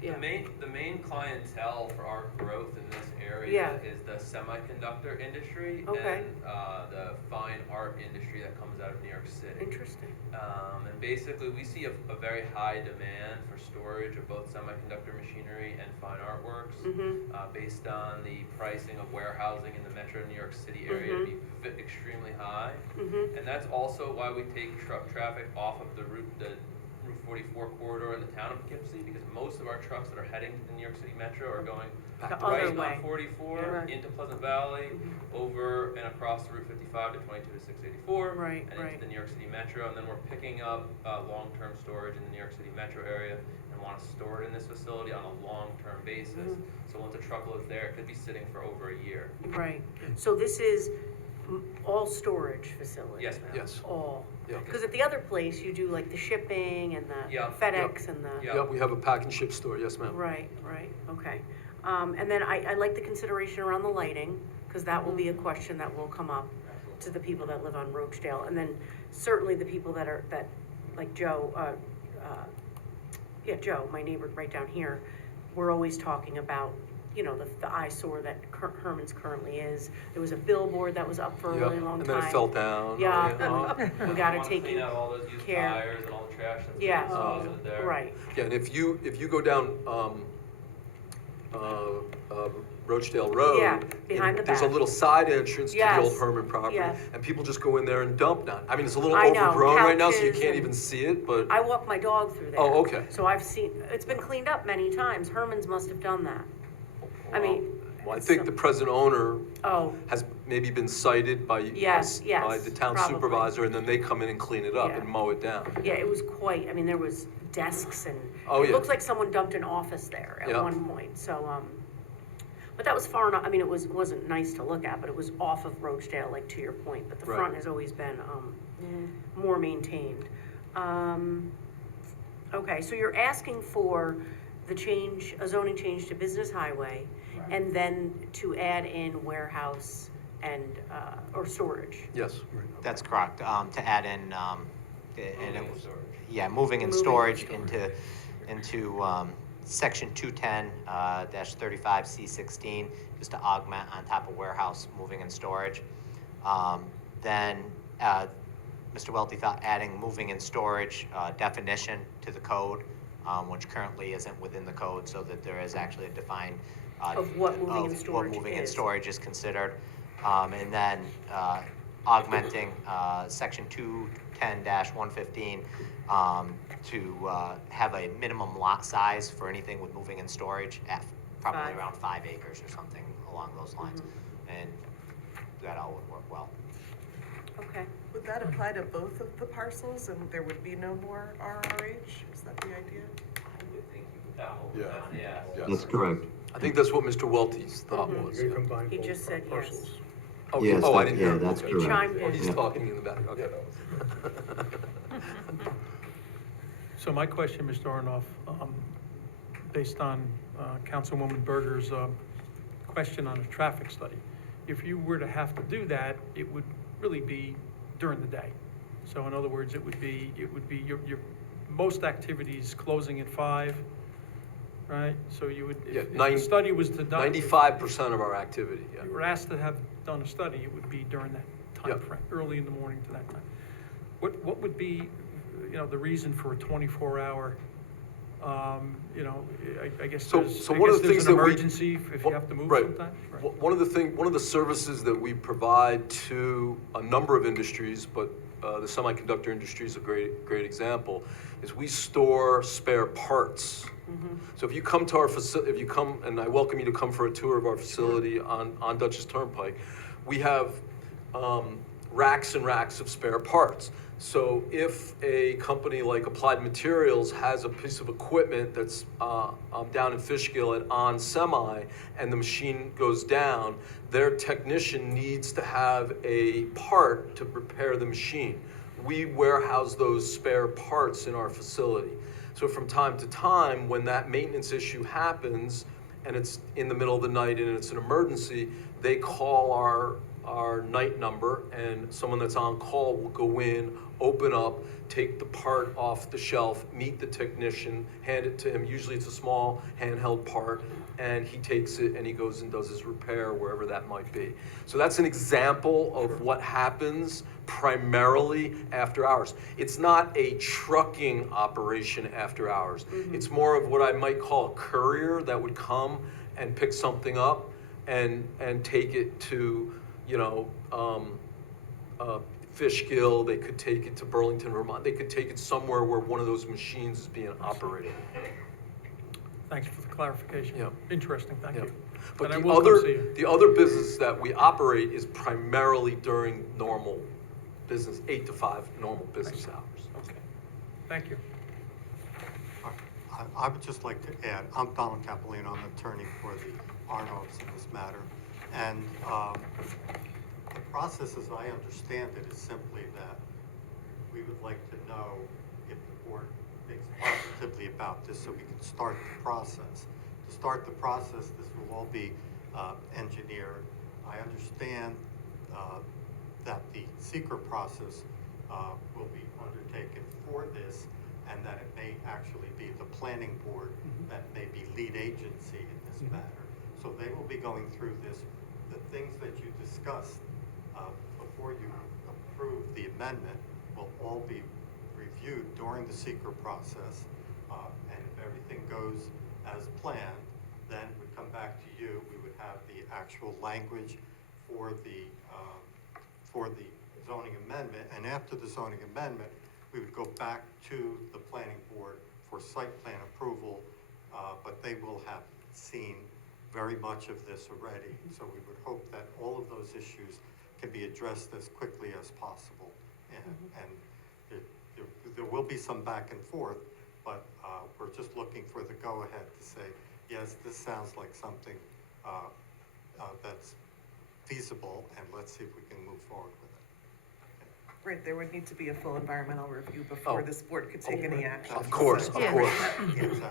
Yeah. The main clientele for our growth in this area Yeah. is the semiconductor industry Okay. and the fine art industry that comes out of New York City. Interesting. And basically, we see a very high demand for storage of both semiconductor machinery and fine artworks, based on the pricing of warehousing in the metro New York City area to be extremely high. And that's also why we take truck traffic off of the Route 44 corridor in the town of Poughkeepsie, because most of our trucks that are heading to the New York City Metro are going The right other way. on 44 Yeah. Right. into Pleasant Valley, over and across Route 55 to 22 to 684, Right, and right. into the New York City Metro, and then we're picking up long-term storage in the New York City Metro area and want to store it in this facility on a long-term basis. So once a truckload's there, it could be sitting for over a year. Right. So this is all storage facilities? Yes, ma'am. Yes. All? Yeah. Because at the other place, you do like the shipping and the Yeah. FedEx and the. Yeah. Yep, we have a pack and ship store, yes, ma'am. Right, okay. And then I like the consideration around the lighting, because that will be a question that will come up to the people that live on Roachdale. And then certainly the people that like Joe, Joe, my neighbor right down here, we're always talking about, you know, the eyesore that Herman's currently is. There was a billboard that was up for a Yep, really long time. and then it fell down. Yeah, Oh, we gotta wanna take clean out all those used care. tires and all the trash that's Yeah, been deposited there. right, Yeah, and if you go down, Roachdale Road. Yeah, behind the There's a back. little side entrance to the old Yes, Herman property. yes. And people just go in there and dump now. I mean, it's a little I know, overgrown right now, so you couches can't and- even see it, but, I walk my dog through there. Oh, okay. So I've seen, it's been cleaned up many times. Herman's must have done that. I mean. well, I it's think some- the present owner Oh, has maybe been cited by, Yes, yes, by the town probably. supervisor, and then they come in and clean it up Yeah. and mow it down. yeah, it was quite, I mean, there was desks and. Oh, It yeah. looks like someone dumped an office there at Yeah. one point, so, but that was far enough, I mean, it wasn't nice to look at, but it was off of Roachdale, like to your point, but the Right. front has always been, more maintained. Okay, so you're asking for the change, a zoning change to business highway, and then to add in warehouse and, or storage. Yes. That's correct, to add in, and Moving it and was, storage. yeah, moving and Moving and storage storage. into section 210-35C16, just to augment on top of warehouse, moving and storage. Then Mr. Welty thought adding moving and storage definition to the code, which currently isn't within the code, so that there is actually a defined Of what moving and storage what moving and is. storage is considered. And then augmenting section 210-115 to have a minimum lot size for anything with moving and storage at probably 5. around 5 acres or something along those lines. And that all would work well. Okay. Would that apply to both of the parcels and there would be no more RRH? Is that the idea? Yeah. That's correct. I think that's what Mr. Welty's thought was. You're gonna combine He both just said yes. parcels. Okay. Yes, Oh, I that- didn't yeah, hear. that's Okay. correct. Chimed Oh, in. he's talking in the back, okay. So my question, Mr. Arnoff, based on Councilwoman Berger's question on a traffic study, if you were to have to do that, it would really be during the day. So in other words, it would be your most activities closing at 5, right? So you would, Yeah, if the study was to done. 95% of our activity, yeah. If you were asked to have done a study, it would be during that time Yep. frame, early in the morning to that time. What would be, the reason for a 24-hour, I guess So there's one of the things an that we- emergency if you have to move Right. sometimes? Right. One of the services that we provide to a number of industries, but the semiconductor industry is a great example, is we store spare parts. So if you come to our facility, and I welcome you to come for a tour of our facility on Dutchess Turnpike, we have racks and racks of spare parts. So if a company like Applied Materials has a piece of equipment that's down in Fishkill at On Semi, and the machine goes down, their technician needs to have a part to repair the machine. We warehouse those spare parts in our facility. So from time to time, when that maintenance issue happens, and it's in the middle of the night and it's an emergency, they call our night number, and someone that's on call will go in, open up, take the part off the shelf, meet the technician, hand it to him. Usually it's a small handheld part, and he takes it and he goes and does his repair wherever that might be. So that's an example of what happens primarily after hours. It's not a trucking operation after hours. It's more of what I might call a courier that would come and pick something up and take it to, Fishkill. They could take it to Burlington, Vermont. They could take it somewhere where one of those machines is being operated. Thanks for the clarification. Yeah. Interesting, thank Yeah. you. But And I the will come see you. other business that we operate is primarily during normal business, 8 to 5 normal business hours. Okay, thank you. I would just like to add, I'm Donald Capolino, I'm attorney for the Arnolds in this matter. And the process, as I understand it, is simply that we would like to know if the board thinks positively about this so we can start the process. To start the process, this will all be engineered. I understand that the secret process will be undertaken for this, and that it may actually be the planning board that may be lead agency in this matter. So they will be going through this. The things that you discussed before you approve the amendment will all be reviewed during the secret process. And if everything goes as planned, then we'd come back to you. We would have the actual language for the zoning amendment. And after the zoning amendment, we would go back to the planning board for site plan approval, but they will have seen very much of this already. So we would hope that all of those issues can be addressed as quickly as possible. And there will be some back and forth, but we're just looking for the go-ahead to say, yes, this sounds like something that's feasible, and let's see if we can move forward with it. Right, there would need to be a full environmental review before this board could take any action. Of course. Exactly.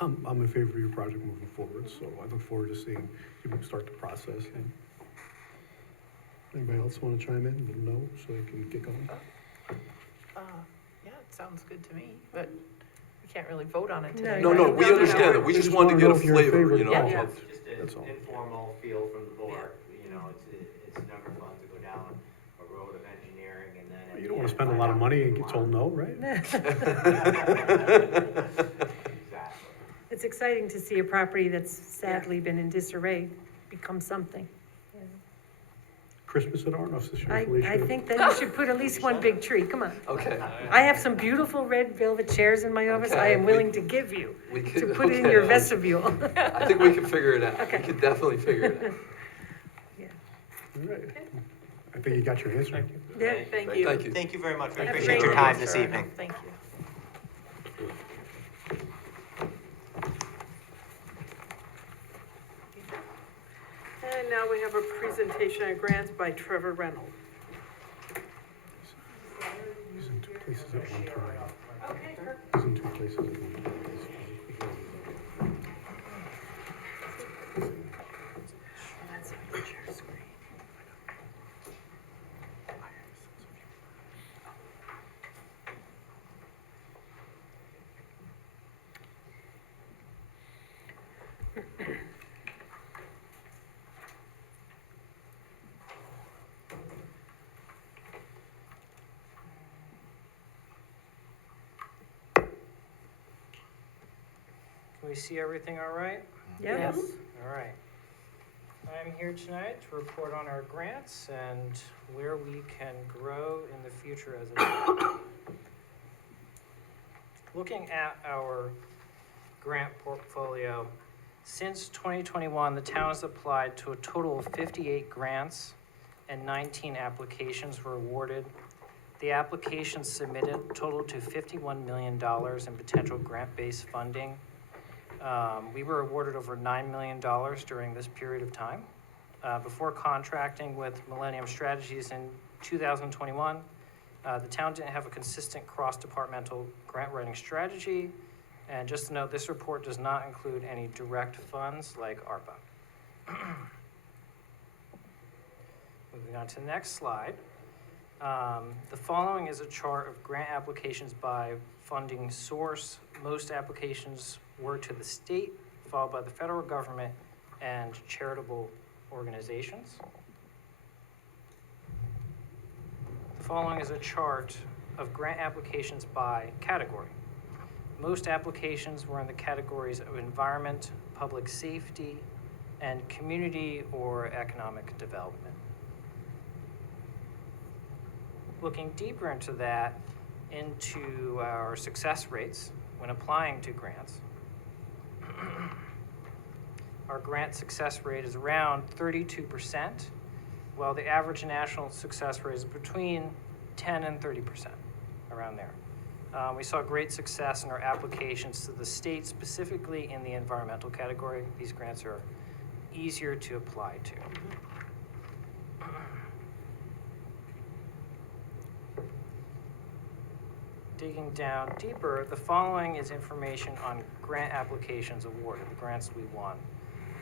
I'm in favor of your project moving forward, so I look forward to seeing you start the process. And anybody else want to chime in, let them know, so they can get going? Yeah, it sounds good to me, but We can't really vote on it today. No, right? no, we understand that. We just wanted to get a flavor, you know, Yeah. of, Just That's all. an informal feel from the board, you know, it's never fun to go down a road of engineering and then. at You the don't wanna end spend a find lot of out money what and you get told want. no, right? Exactly. It's exciting to see a property that's sadly been in disarray become something. Christmas at Arnoff's this year, I Felicia. think that you should put at least one big tree, come on. okay. I have some beautiful red velvet chairs in my office I am Okay, willing to give you, We to could, put in okay, your vestibule. I think we can figure it out. Okay. We can definitely figure it out. All right. I think you got your answer. Yeah. Thank you. Thank you. Thank you very much. We Have a appreciate great your time day, this sir. evening. Thank you. And now we have a presentation of grants by Trevor Reynolds. He's in two places at one time. He's in two places at one time. Can we see everything all right? Yeah. Yes. All right. I'm here tonight to report on our grants and where we can grow in the future as a town. Looking at our grant portfolio, since 2021, the town has applied to a total of 58 grants and 19 applications were awarded. The applications submitted totaled to $51 million in potential grant-based funding. We were awarded over $9 million during this period of time. Before contracting with Millennium Strategies in 2021, the town didn't have a consistent cross-departmental grant writing strategy. And just to note, this report does not include any direct funds like ARPA. Moving on to the next slide. The following is a chart of grant applications by funding source. Most applications were to the state, followed by the federal government and charitable organizations. The following is a chart of grant applications by category. Most applications were in the categories of environment, public safety, and community or economic development. Looking deeper into that, into our success rates when applying to grants, our grant success rate is around 32%, while the average national success rate is between 10 and 30%, around there. We saw great success in our applications to the state, specifically in the environmental category. These grants are easier to apply to. Digging down deeper, the following is information on grant applications awarded, the grants we won.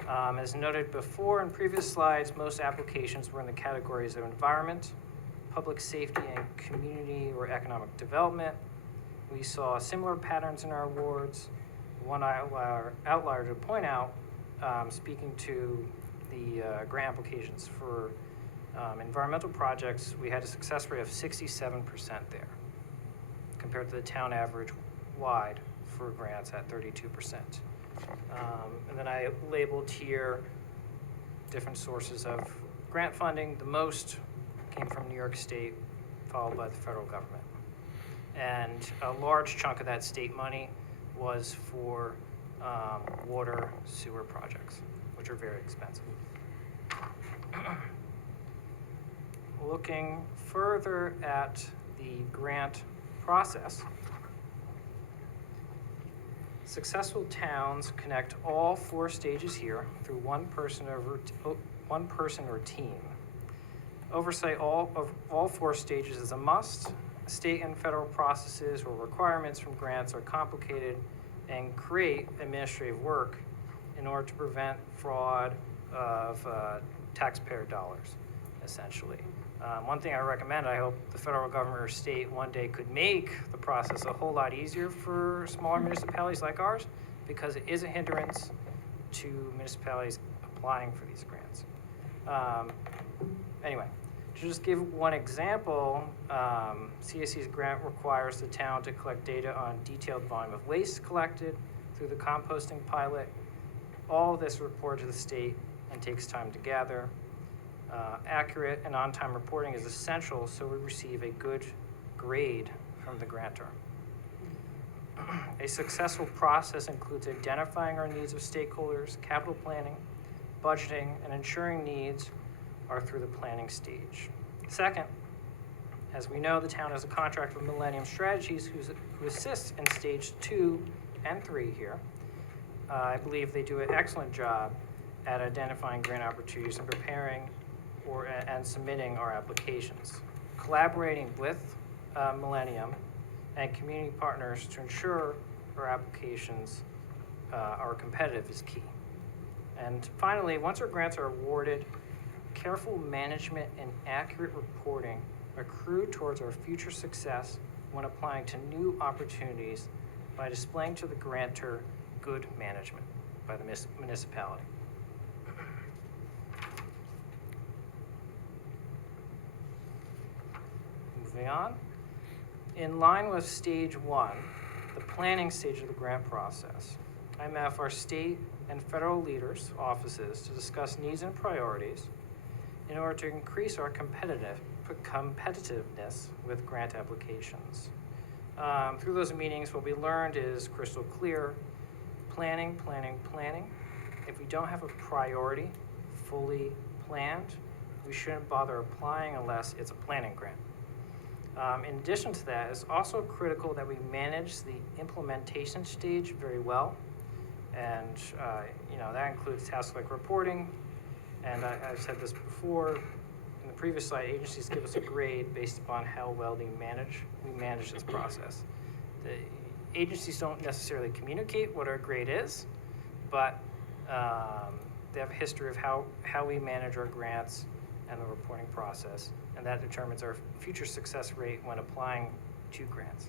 As noted before in previous slides, most applications were in the categories of environment, public safety, and community or economic development. We saw similar patterns in our awards. One outlier to point out, speaking to the grant applications for environmental projects, we had a success rate of 67% there, compared to the town average wide for grants at 32%. And then I labeled here different sources of grant funding. The most came from New York State, followed by the federal government. And a large chunk of that state money was for water sewer projects, which are very expensive. Looking further at the grant process, successful towns connect all 4 stages here through one person or team. Oversight of all 4 stages is a must. State and federal processes or requirements from grants are complicated and create administrative work in order to prevent fraud of taxpayer dollars, essentially. One thing I recommend, I hope the federal government or state one day could make the process a whole lot easier for smaller municipalities like ours, because it is a hindrance to municipalities applying for these grants. Anyway, to just give one example, CSC's grant requires the town to collect data on detailed volume of waste collected through the composting pilot. All of this reported to the state and takes time to gather. Accurate and on-time reporting is essential so we receive a good grade from the grantor. A successful process includes identifying our needs of stakeholders, capital planning, budgeting, and ensuring needs are through the planning stage. Second, as we know, the town has a contract with Millennium Strategies who assists in stage 2 and 3 here. I believe they do an excellent job at identifying grant opportunities and preparing and submitting our applications. Collaborating with Millennium and community partners to ensure our applications are competitive is key. And finally, once our grants are awarded, careful management and accurate reporting accrue towards our future success when applying to new opportunities by displaying to the grantor good management by the municipality. Moving on. In line with stage 1, the planning stage of the grant process, I met with our state and federal leaders' offices to discuss needs and priorities in order to increase our competitiveness with grant applications. Through those meetings, what we learned is crystal clear: planning, planning, planning. If we don't have a priority fully planned, we shouldn't bother applying unless it's a planning grant. In addition to that, it's also critical that we manage the implementation stage very well. And, that includes tasks like reporting. And I've said this before, in the previous slide, agencies give us a grade based upon how well we manage this process. The agencies don't necessarily communicate what our grade is, but they have a history of how we manage our grants and the reporting process, and that determines our future success rate when applying to grants.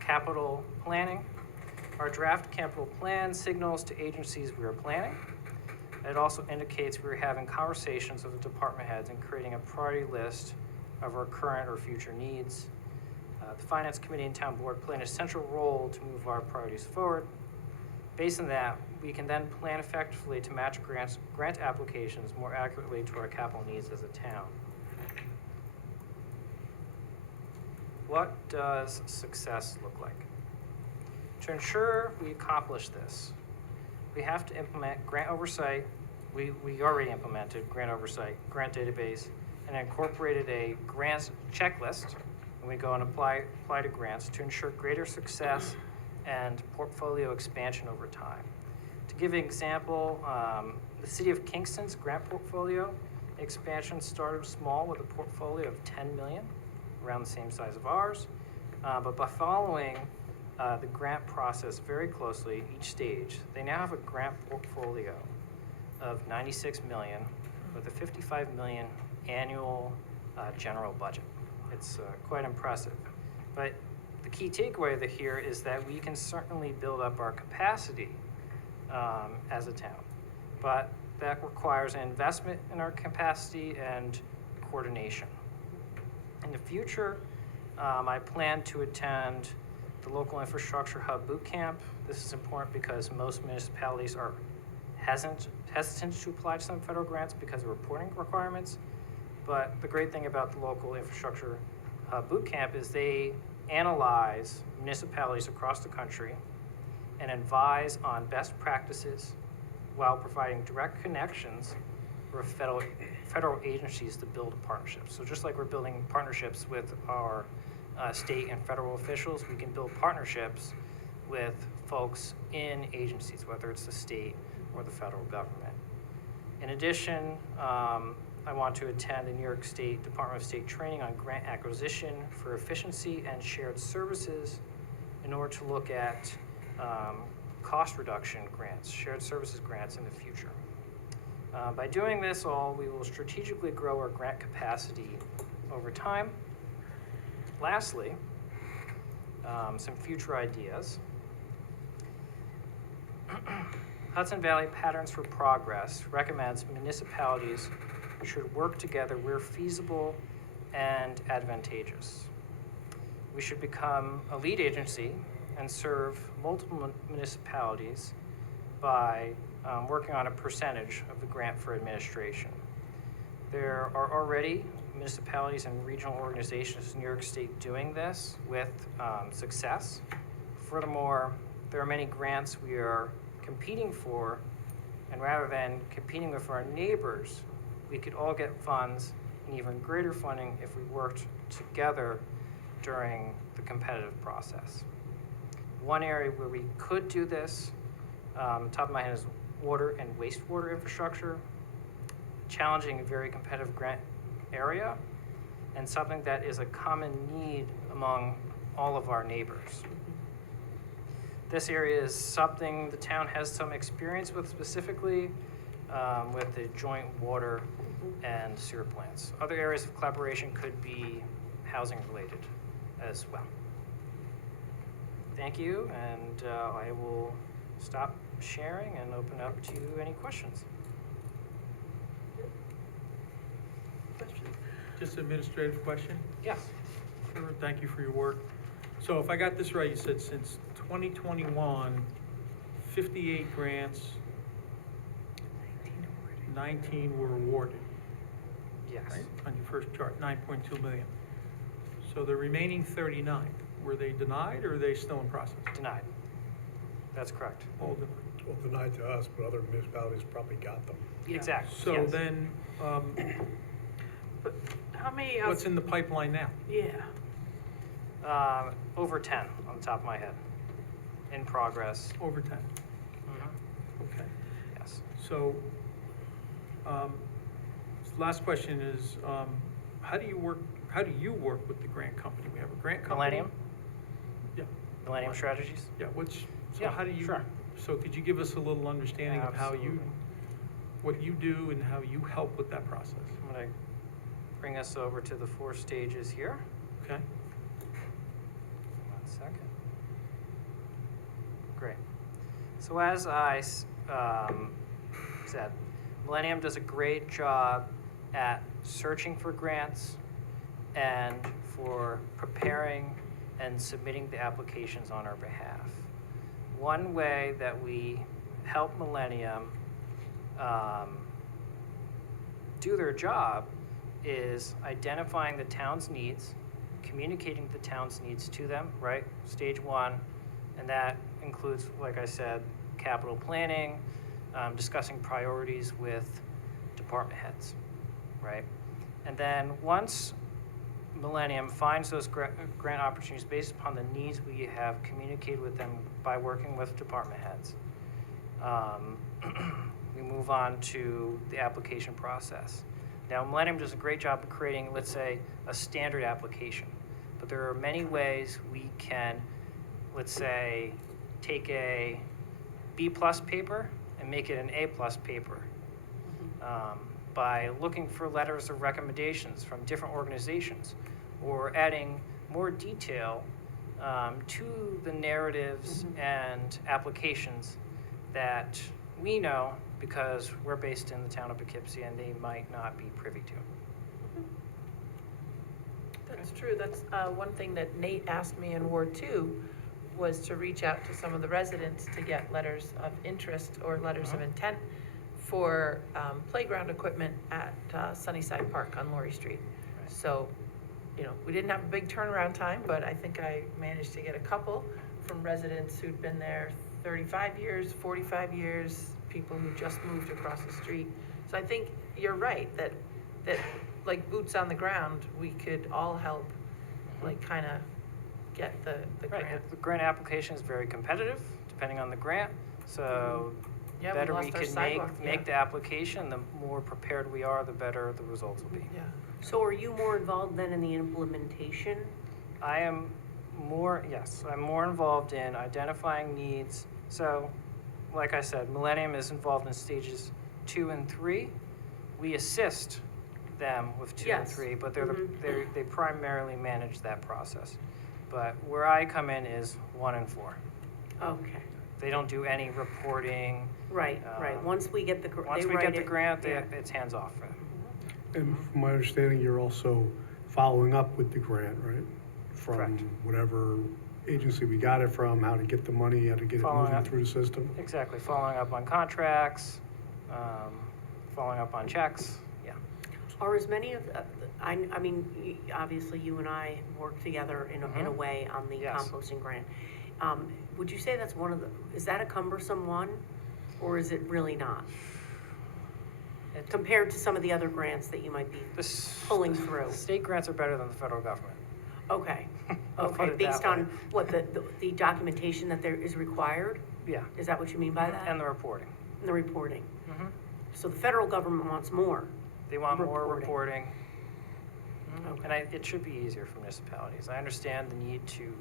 Capital planning. Our draft capital plan signals to agencies we are planning. It also indicates we are having conversations with the department heads and creating a priority list of our current or future needs. The Finance Committee and Town Board play an essential role to move our priorities forward. Based on that, we can then plan effectively to match grant applications more accurately to our capital needs as a town. What does success look like? To ensure we accomplish this, we have to implement grant oversight. We already implemented grant oversight, grant database, and incorporated a grants checklist when we go and apply to grants to ensure greater success and portfolio expansion over time. To give an example, the City of Kingston's grant portfolio expansion started small with a portfolio of 10 million, around the same size of ours, but by following the grant process very closely each stage, they now have a grant portfolio of 96 million with a 55 million annual general budget. It's quite impressive. But the key takeaway here is that we can certainly build up our capacity as a town, but that requires an investment in our capacity and coordination. In the future, I plan to attend the local infrastructure hub boot camp. This is important because most municipalities are hesitant to apply to some federal grants because of reporting requirements. But the great thing about the local infrastructure hub boot camp is they analyze municipalities across the country and advise on best practices while providing direct connections for federal agencies to build partnerships. So just like we're building partnerships with our state and federal officials, we can build partnerships with folks in agencies, whether it's the state or the federal government. In addition, I want to attend the New York State Department of State training on grant acquisition for efficiency and shared services in order to look at cost reduction grants, shared services grants in the future. By doing this all, we will strategically grow our grant capacity over time. Lastly, some future ideas. Hudson Valley Patterns for Progress recommends municipalities should work together where feasible and advantageous. We should become a lead agency and serve multiple municipalities by working on a percentage of the grant for administration. There are already municipalities and regional organizations in New York State doing this with success. Furthermore, there are many grants we are competing for, and rather than competing with our neighbors, we could all get funds and even greater funding if we worked together during the competitive process. One area where we could do this, top of my head, is water and wastewater infrastructure, challenging and very competitive grant area, and something that is a common need among all of our neighbors. This area is something the town has some experience with, specifically with the joint water and sewer plants. Other areas of collaboration could be housing related as well. Thank you, and I will stop sharing and open up to any questions. Just an administrative question? Yes. Sure, thank you for your work. So if I got this right, you said since 2021, 58 grants, 19 were awarded, Yes. right? On your first chart, 9.2 million. So the remaining 39, were they denied or are they still in process? Denied. That's correct. All denied. Well, denied to us, but other municipalities probably got them. Exactly. So yes. then, But how many, what's in the pipeline now? yeah, Over 10 on the top of my head. In progress. Over 10, Mhm. okay. Yes. So, last question is, how do you work with the grant company? We have a grant company? Millennium? Yeah, Millennium Strategies? yeah, so Yeah, how do you? sure. So could you give us a little understanding of how you, Absolutely. what you do and how you help with that process? I'm going to bring us over to the 4 stages here. Okay? 1 second. Great. So as I said, Millennium does a great job at searching for grants and for preparing and submitting the applications on our behalf. One way that we help Millennium do their job is identifying the town's needs, communicating the town's needs to them, right? Stage 1, and that includes, like I said, capital planning, discussing priorities with department heads, right? And then once Millennium finds those grant opportunities based upon the needs we have communicated with them by working with department heads, we move on to the application process. Now, Millennium does a great job of creating, let's say, a standard application, but there are many ways we can, let's say, take a B+ paper and make it an A+ paper. By looking for letters of recommendations from different organizations, or adding more detail to the narratives and applications that we know because we're based in the town of Poughkeepsie and they might not be privy to. that's true. That's one thing that Nate asked me in Ward 2 was to reach out to some of the residents to get letters of interest or letters of intent for playground equipment at Sunnyside Park on Laurie Street. So, you know, we didn't have a big turnaround time, but I think I managed to get a couple from residents who'd been there 35 years, 45 years, people who just moved across the street. So I think you're right, that like boots on the ground, we could all help, like, kind of get the Right, grant. the grant application is very competitive, depending on the grant, so Yeah, better we we lost our can sidewalk, make the application, the more prepared we are, the better the results will be. Yeah. So are you more involved then in the implementation? I am more, yes, I'm more involved in identifying needs. So, like I said, Millennium is involved in stages 2 and 3, we assist them with 2 and Yes. 3, but they primarily manage that process. But where I come in is 1 and 4. Okay, They don't do any reporting. right. Once we get the, Once they we write get the it, grant, yeah. it's hands off for them. And from my understanding, you're also following up with the grant, right? Correct. From whatever agency we got it from, how to get the money, how to get it Following moving up. through the system. Exactly, following up on contracts, following up on checks, yeah. Are as many of, I mean, obviously you and I work together in a way on the Yes. composting grant. Would you say that's one of the, is that a cumbersome one, or is it really not? Compared to some of the other grants that you might be pulling through? State grants are better than the federal government. Okay, I'll put okay, it based that on way. what the documentation that there is required? Yeah. Is that what you mean by that? And the reporting. And the reporting? Mhm. So the federal government wants more? They want more Reporting. reporting. And it should be easier for municipalities. I understand the need to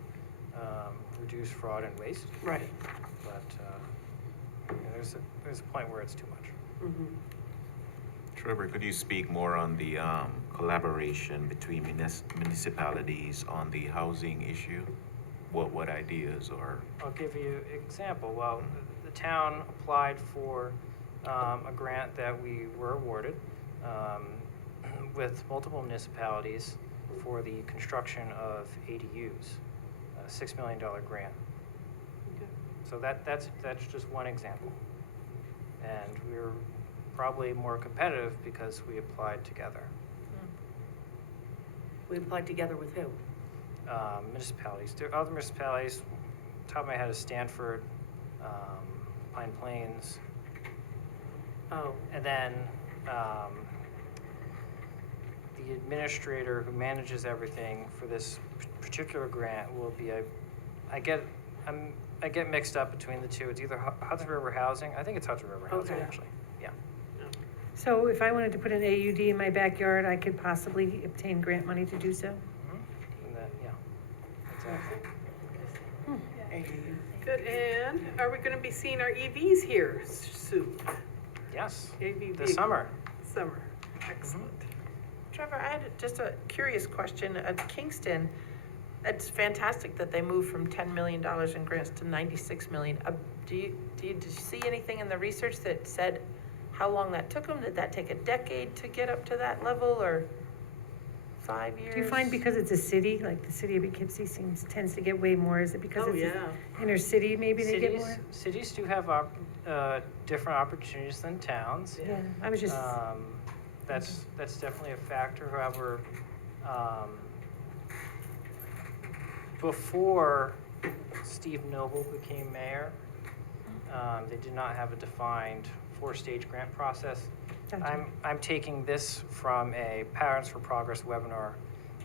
reduce fraud and waste, Right. but there's a point where it's too much. Mhm. Trevor, could you speak more on the collaboration between municipalities on the housing issue? What ideas or? I'll give you an example. Well, the town applied for a grant that we were awarded with multiple municipalities for the construction of ADUs, a $6 million grant. So that's just one example. And we're probably more competitive because we applied together. We applied together with who? Municipalities. There are other municipalities, top of my head is Stanford, Pine Plains. Oh. And then the administrator who manages everything for this particular grant will be I get mixed up between the two. It's either Hudson River Housing. I think it's Hudson River Housing, Okay. actually. Yeah. So if I wanted to put an AUD in my backyard, I could possibly obtain grant money to do so? And that, yeah. Exactly. Good, and are we gonna be seeing our EVs here soon? Yes. AV This summer. Summer, excellent. Trevor, I had just a curious question. At Kingston, it's fantastic that they moved from $10 million in grants to $96 million. Did you see anything in the research that said how long that took them? Did that take a decade to get up to that level, or 5 years? Do you find because it's a city, like the city of Poughkeepsie tends to get way more, is it because Oh, it's yeah. inner city, maybe they get more? Cities do have different opportunities than towns. Yeah, I was just, That's definitely a factor. However, before Steve Noble became mayor, they did not have a defined 4-stage grant process. Gotcha. I'm taking this from a Parents for Progress webinar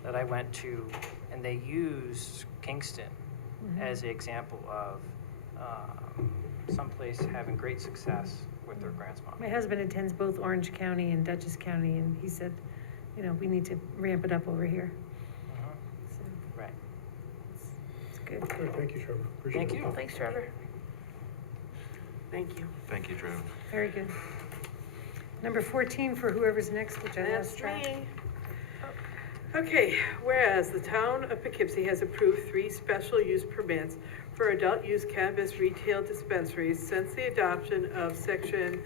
that I went to, and they used Kingston as an example of someplace having great success with their grants model. my husband attends both Orange County and Dutchess County, and he said, we need to ramp it up over here. So Right. it's good. Good, thank you, Trevor. Appreciate Thank it. you. Thanks, Trevor. Thank you. Thank you, Trevor. Very good. Number 14 for whoever's next, which I That's lost track. me. Okay, whereas the town of Poughkeepsie has approved 3 special use permits for adult use cannabis retail dispensaries since the adoption of section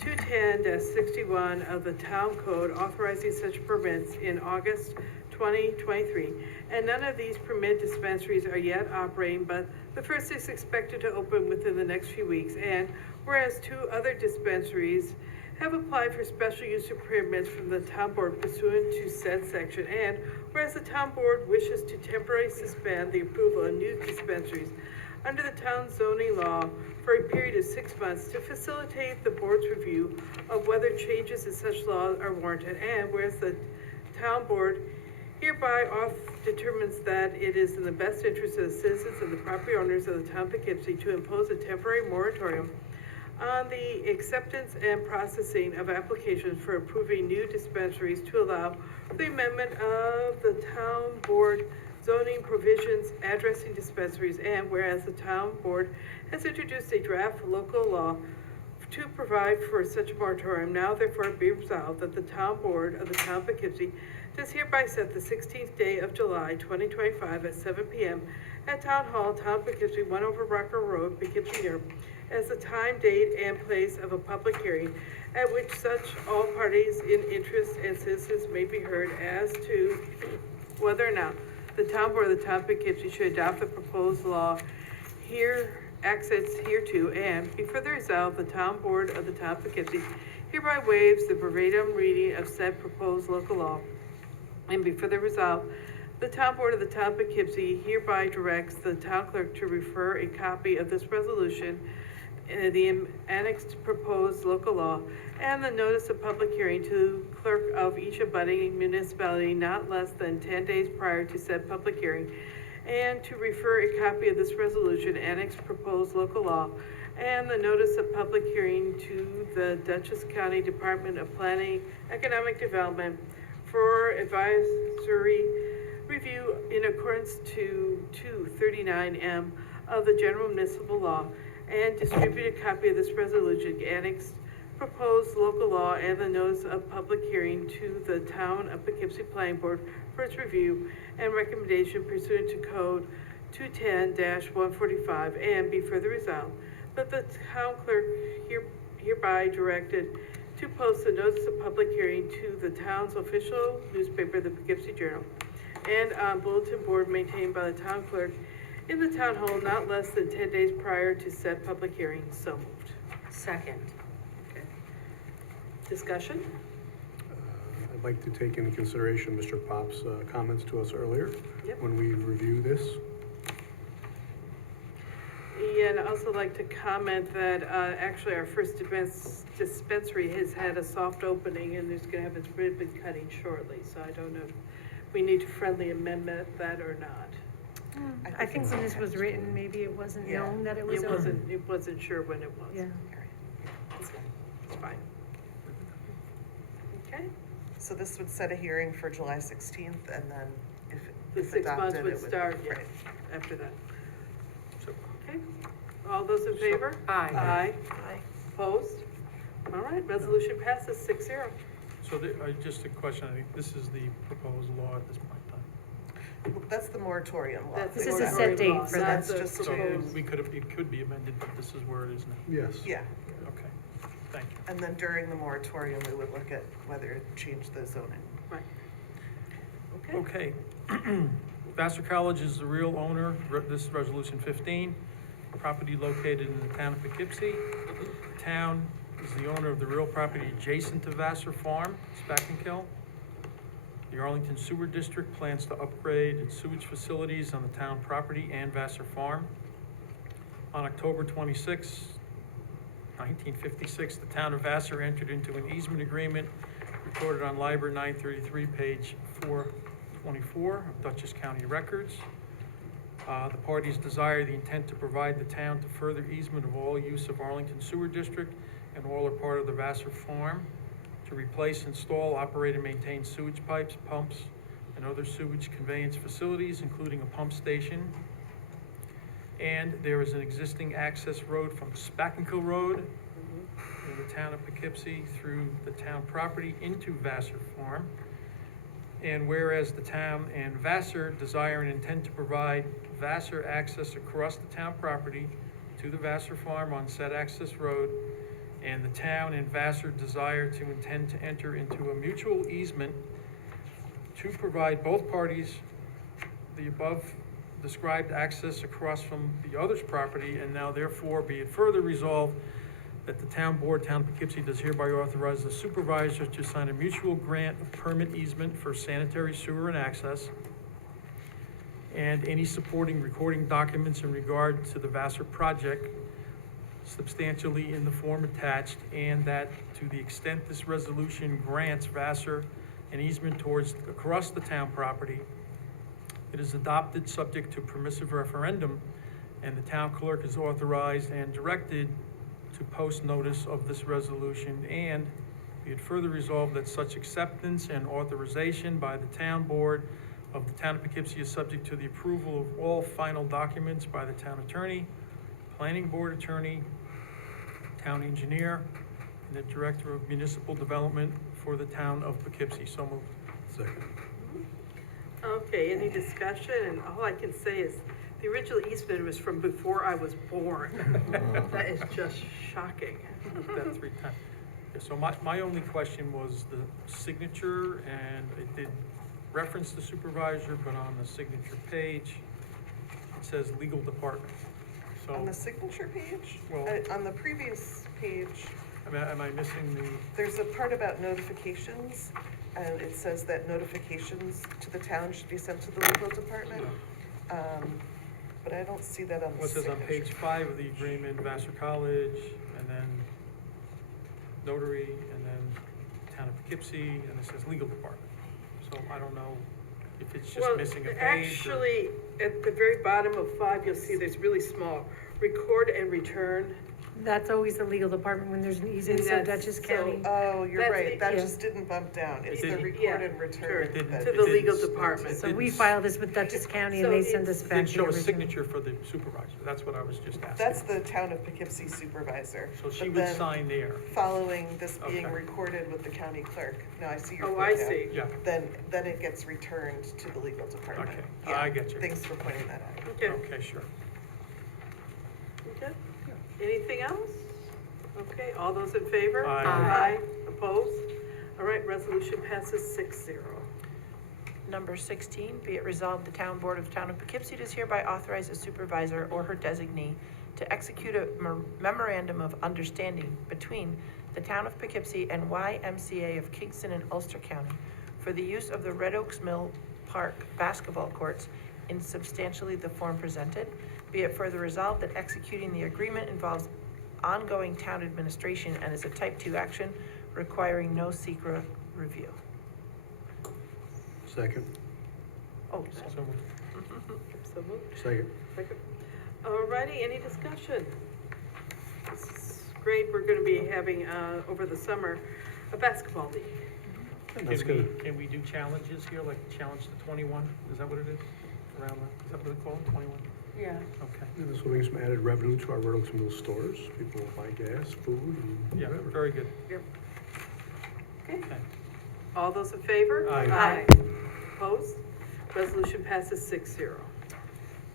210-61 of the town code authorizing such permits in August 2023. And none of these permit dispensaries are yet operating, but the first is expected to open within the next few weeks. And whereas 2 other dispensaries have applied for special use permits from the town board pursuant to said section, and whereas the town board wishes to temporarily suspend the approval of new dispensaries under the town zoning law for a period of 6 months to facilitate the board's review of whether changes in such laws are warranted, and whereas the town board hereby determines that it is in the best interest of the citizens and the property owners of the town of Poughkeepsie to impose a temporary moratorium on the acceptance and processing of applications for approving new dispensaries to allow for the amendment of the town board zoning provisions addressing dispensaries, and whereas the town board has introduced a draft local law to provide for such a moratorium, now therefore be resolved that the town board of the town of Poughkeepsie does hereby set the 16th day of July, 2025 at 7 p.m. at Town Hall, Town of Poughkeepsie, 1 over Rocker Road, Poughkeepsie, New York, as the time, date, and place of a public hearing at which such all parties in interest and citizens may be heard as to whether or not the town board of the town of Poughkeepsie should adopt the proposed law here access hereto, and be further resolved, the town board of the town of Poughkeepsie hereby waives the verbatim reading of said proposed local law, and be further resolved, the town board of the town of Poughkeepsie hereby directs the town clerk to refer a copy of this resolution, the annexed proposed local law, and the notice of public hearing to clerk of each abutting municipality not less than 10 days prior to said public hearing, and to refer a copy of this resolution, annexed proposed local law, and the notice of public hearing to the Dutchess County Department of Planning, Economic Development for advisory review in accordance to 239M of the General Municipal Law, and distribute a copy of this resolution, annexed proposed local law, and the notice of public hearing to the Town of Poughkeepsie Planning Board for its review and recommendation pursuant to Code 210-145, and be further resolved that the town clerk hereby directed to post the notice of public hearing to the town's official newspaper, the Poughkeepsie Journal, and on bulletin board maintained by the town clerk in the town hall not less than 10 days prior to said public hearing. So moved. Second. Okay. Discussion? I'd like to take into consideration Mr. Pop's comments to us earlier Yep. when we review this. And I'd also like to comment that actually our first dispensary has had a soft opening, and there's gonna have its ribbon cutting shortly, so I don't know if we need to friendly amendment that or not. I think when this was written, maybe it wasn't Yeah. known that it was It open. wasn't sure when it was. Yeah. It's fine. Okay, So this would set a hearing for July 16th, and then the if 6 months adopted, would it would. start, yeah, Right. after that. Okay, all those in favor? Aye. Aye. Opposed? All right, resolution passes 6-0. So just a question, I think this is the proposed law at this point in time. That's the moratorium law. That's This the is a set moratorium date law, for not that. the Just So proposed. it could be amended, but this is where it is now. Yes. Yeah, Okay, thank you. and then during the moratorium, we would look at whether to change the zoning. Right. Okay, Okay. Vassar College is the real owner, this is resolution 15, property located in the town of Poughkeepsie. The town is the owner of the real property adjacent to Vassar Farm, Spackenkill. The Arlington Sewer District plans to upgrade its sewage facilities on the town property and Vassar Farm. On October 26, 1956, the town of Vassar entered into an easement agreement recorded on Liber 933, page 424 of Dutchess County Records. The parties desire the intent to provide the town to further easement of all use of Arlington Sewer District and all or part of the Vassar Farm, to replace, install, operate, and maintain sewage pipes, pumps, and other sewage conveyance facilities, including a pump station. And there is an existing access road from Spackenkill Road in the town of Poughkeepsie through the town property into Vassar Farm. And whereas the town and Vassar desire and intend to provide Vassar access across the town property to the Vassar Farm on said access road, and the town and Vassar desire to intend to enter into a mutual easement to provide both parties the above described access across from the other's property, and now therefore be it further resolved that the town board, town of Poughkeepsie, does hereby authorize the supervisor to sign a mutual grant of permit easement for sanitary sewer and access, and any supporting recording documents in regard to the Vassar project substantially in the form attached, and that to the extent this resolution grants Vassar an easement towards across the town property, it is adopted subject to permissive referendum, and the town clerk is authorized and directed to post notice of this resolution, and be it further resolved that such acceptance and authorization by the town board of the town of Poughkeepsie is subject to the approval of all final documents by the town attorney, planning board attorney, town engineer, and the director of municipal development for the town of Poughkeepsie. So moved. Second. Okay, any discussion? And all I can say is, the original easement was from before I was born. That is just shocking. That 3 times. Yeah, so my only question was the signature, and it did reference the supervisor, but on the signature page, it says legal department. So, On the signature page? Well- On the previous page, am I missing the, there's a part about notifications, and it says that notifications to the town should be sent to the legal department. But I don't see that on the what says signature. on page 5 of the agreement, Vassar College, and then notary, and then town of Poughkeepsie, and it says legal department. So I don't know if it's just Well, missing a page or. actually, at the very bottom of 5, you'll see there's really small, record and return. That's always the legal department when there's an easement, so That's- Dutchess so- County. Oh, you're That's right, it, that yeah. just didn't bump down, it's It the didn't. record Yeah, and return. sure. It didn't. that- To It the didn't legal s- department. So we didn't s- file this with Dutchess County and So they send it's- us It back didn't the show a original. signature for the supervisor. That's what I was just asking. That's the town of Poughkeepsie supervisor. So she But would then, sign there. following this being Okay. recorded with the county clerk, now I see your Oh, footnote. I see. Yeah, Then it gets returned to the legal department. Okay, Yeah, I get you. Thanks for pointing that out. Okay, okay, sure. okay. Anything else? Okay, all those in favor? Aye. Aye. Opposed? All right, resolution passes 6-0. Number 16, be it resolved, the town board of the town of Poughkeepsie does hereby authorize a supervisor or her designee to execute a memorandum of understanding between the town of Poughkeepsie and YMCA of Kingston and Ulster County for the use of the Red Oaks Mill Park basketball courts in substantially the form presented. Be it further resolved that executing the agreement involves ongoing town administration and is a type 2 action requiring no secret review. Second. Oh, So moved. so moved. Second. Second. All righty, any discussion? This is great, we're gonna be having, over the summer, a basketball league. That's Can we, good. can we do challenges here, like challenge to 21? Is that what it is? Around that, is that what they call it, 21? Yeah. Okay. And this will bring some added revenue to our Red Oaks Mill stores. People will buy gas, food, and Yeah, whatever. very good. Okay, Okay. all those in favor? Aye. Opposed? Resolution passes 6-0.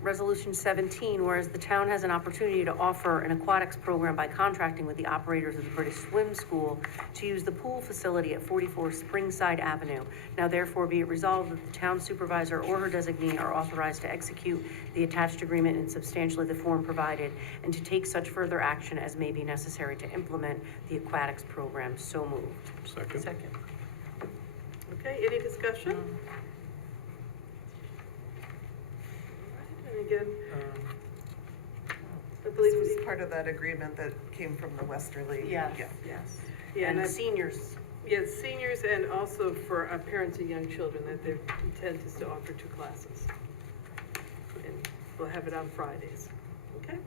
Resolution 17, whereas the town has an opportunity to offer an aquatics program by contracting with the operators of the British Swim School to use the pool facility at 44 Springside Avenue. Now therefore be it resolved that the town supervisor or her designee are authorized to execute the attached agreement in substantially the form provided and to take such further action as may be necessary to implement the aquatics program. So moved. Second. Second. Okay, any discussion? And again, I believe This it was part of that agreement that came from the Westerly. Yes. Yeah. yes. Yeah, and And I- seniors. yes, seniors and also for parents of young children, that their intent is to offer 2 classes. And we'll have it on Fridays, okay?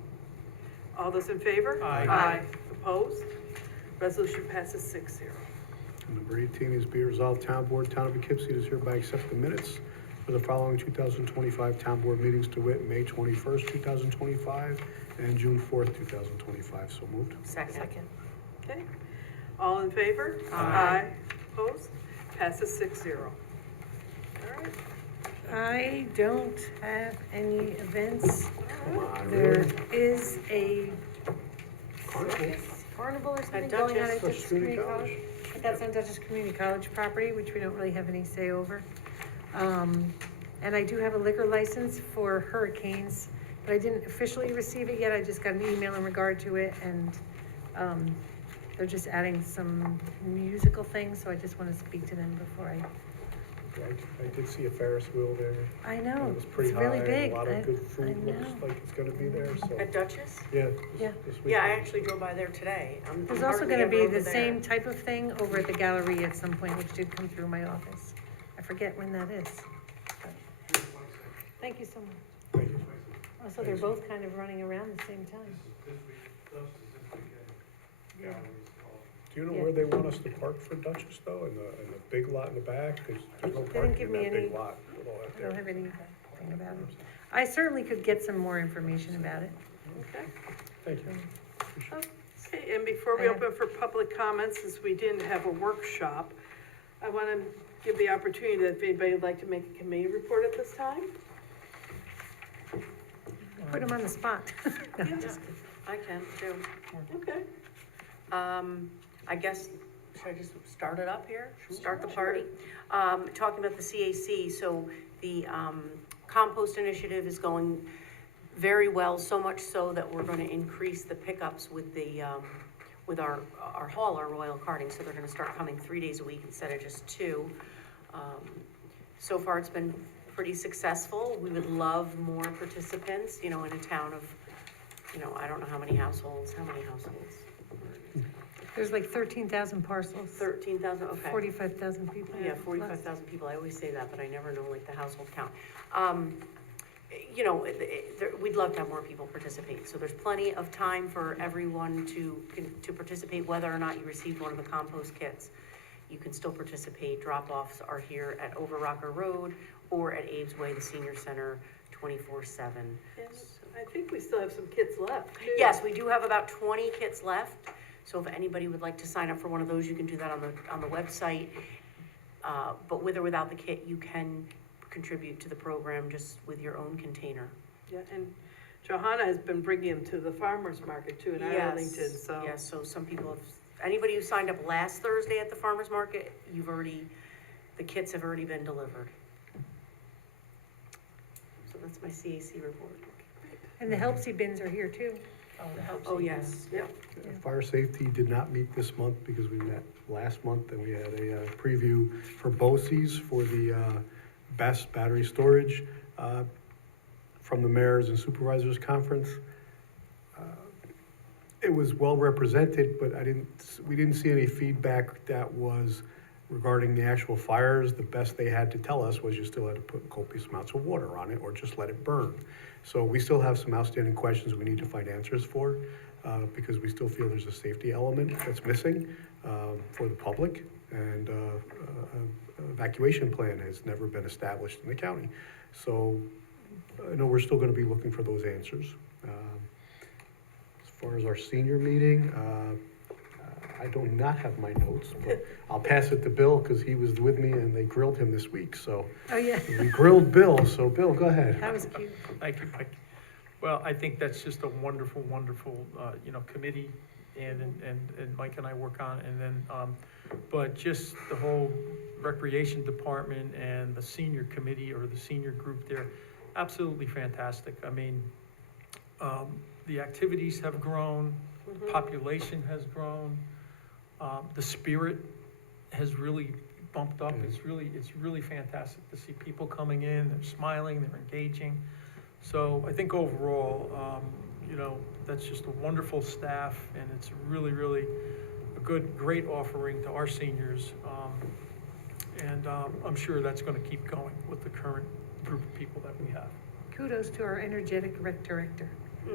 All those in favor? Aye. Aye. Opposed? Resolution passes 6-0. Number 18 is be resolved, Town Board, Town of Poughkeepsie does hereby accept the minutes for the following 2025 Town Board meetings to wit, May 21st, 2025, and June 4th, 2025. So moved. Second. Second. Okay, all in favor? Aye. Opposed? Passes 6-0. All right, I don't have any events. Come on, There really? is a Carnival. carnival or something At going on Dutchess. at Dutchess Community Community College. But that's on Dutchess Community College property, which we don't really have any say over. And I do have a liquor license for Hurricanes, but I didn't officially receive it yet. I just got an email in regard to it, and they're just adding some musical things, so I just want to speak to them before I did see a Ferris wheel there. I It know, was pretty it's high, really and big. a lot I of good food know. looks like it's gonna be there, so, At Dutchess? yeah. Yeah. this Yeah, I weekend. actually drove by there today. I'm There's also hardly gonna ever be over the there. same type of thing over at the gallery at some point, which did come through my office. I forget when that is. but- Thank you so much. Thank you. Also, they're both kind of running around the same time. Yeah. Do you know Yeah. where they want us to park for Dutchess though, in the big lot in the back? 'Cause there's no They didn't parking give in me that big any- lot with all that I there. don't have anything about it. I certainly could get some more information about it. okay. Thank you. Oh, Okay, and before we open for public comments, since we didn't have a workshop, I want to give the opportunity that if anybody would like to make a committee report at this time. Put them on the spot. No, Yeah. just kidding. I can too. Okay. I guess, should I just start it up here? Start the party? Talking about the CAC, so the compost initiative is going very well, so much so that we're gonna increase the pickups with the, with our hauler, Royal Carting, so they're gonna start coming 3 days a week instead of just 2. So far, it's been pretty successful. We would love more participants, you know, in a town of, you know, I don't know how many households. There's like 13,000 parcels, 13,000, okay. 45,000 people. Yeah, 45,000 people, I always say that, but I never know like the household count. You know, we'd love to have more people participate, so there's plenty of time for everyone to participate, whether or not you received one of the compost kits. You can still participate. Drop-offs are here at Over Rocker Road or at Abe's Way, the senior center, 24/7. And I think we still have some kits left, too. Yes, we do have about 20 kits left, so if anybody would like to sign up for one of those, you can do that on the website. But with or without the kit, you can contribute to the program just with your own container. Yeah, and Johanna has been bringing them to the farmer's market, too, in Arlington, so. Yes, so some people have, anybody who signed up last Thursday at the farmer's market, the kits have already been delivered. So that's my CAC report. And the Helpsy bins are here too. Oh, yes, yeah. Fire safety did not meet this month because we met last month and we had a preview for BOCES for the best battery storage from the mayors and supervisors conference. It was well represented, but we didn't see any feedback that was regarding the actual fires. The best they had to tell us was you still had to put copious amounts of water on it or just let it burn. So we still have some outstanding questions we need to find answers for, because we still feel there's a safety element that's missing for the public, and evacuation plan has never been established in the county. So I know we're still gonna be looking for those answers. As far as our senior meeting, I do not have my notes, but I'll pass it to Bill, because he was with me and they grilled him this week, so. Oh, yeah. We grilled Bill, so Bill, go ahead. That was cute. Thank you, Mike. Well, I think that's just a wonderful, wonderful, you know, committee, and Mike and I work on, and then, but just the whole recreation department and the senior committee or the senior group there, absolutely fantastic. I mean, the activities have grown, population has grown, the spirit has really bumped up. It's really fantastic to see people coming in, they're smiling, they're engaging. So I think overall, you know, that's just a wonderful staff, and it's really, really a great offering to our seniors. And I'm sure that's gonna keep going with the current group of people that we have. Kudos to our energetic rec director.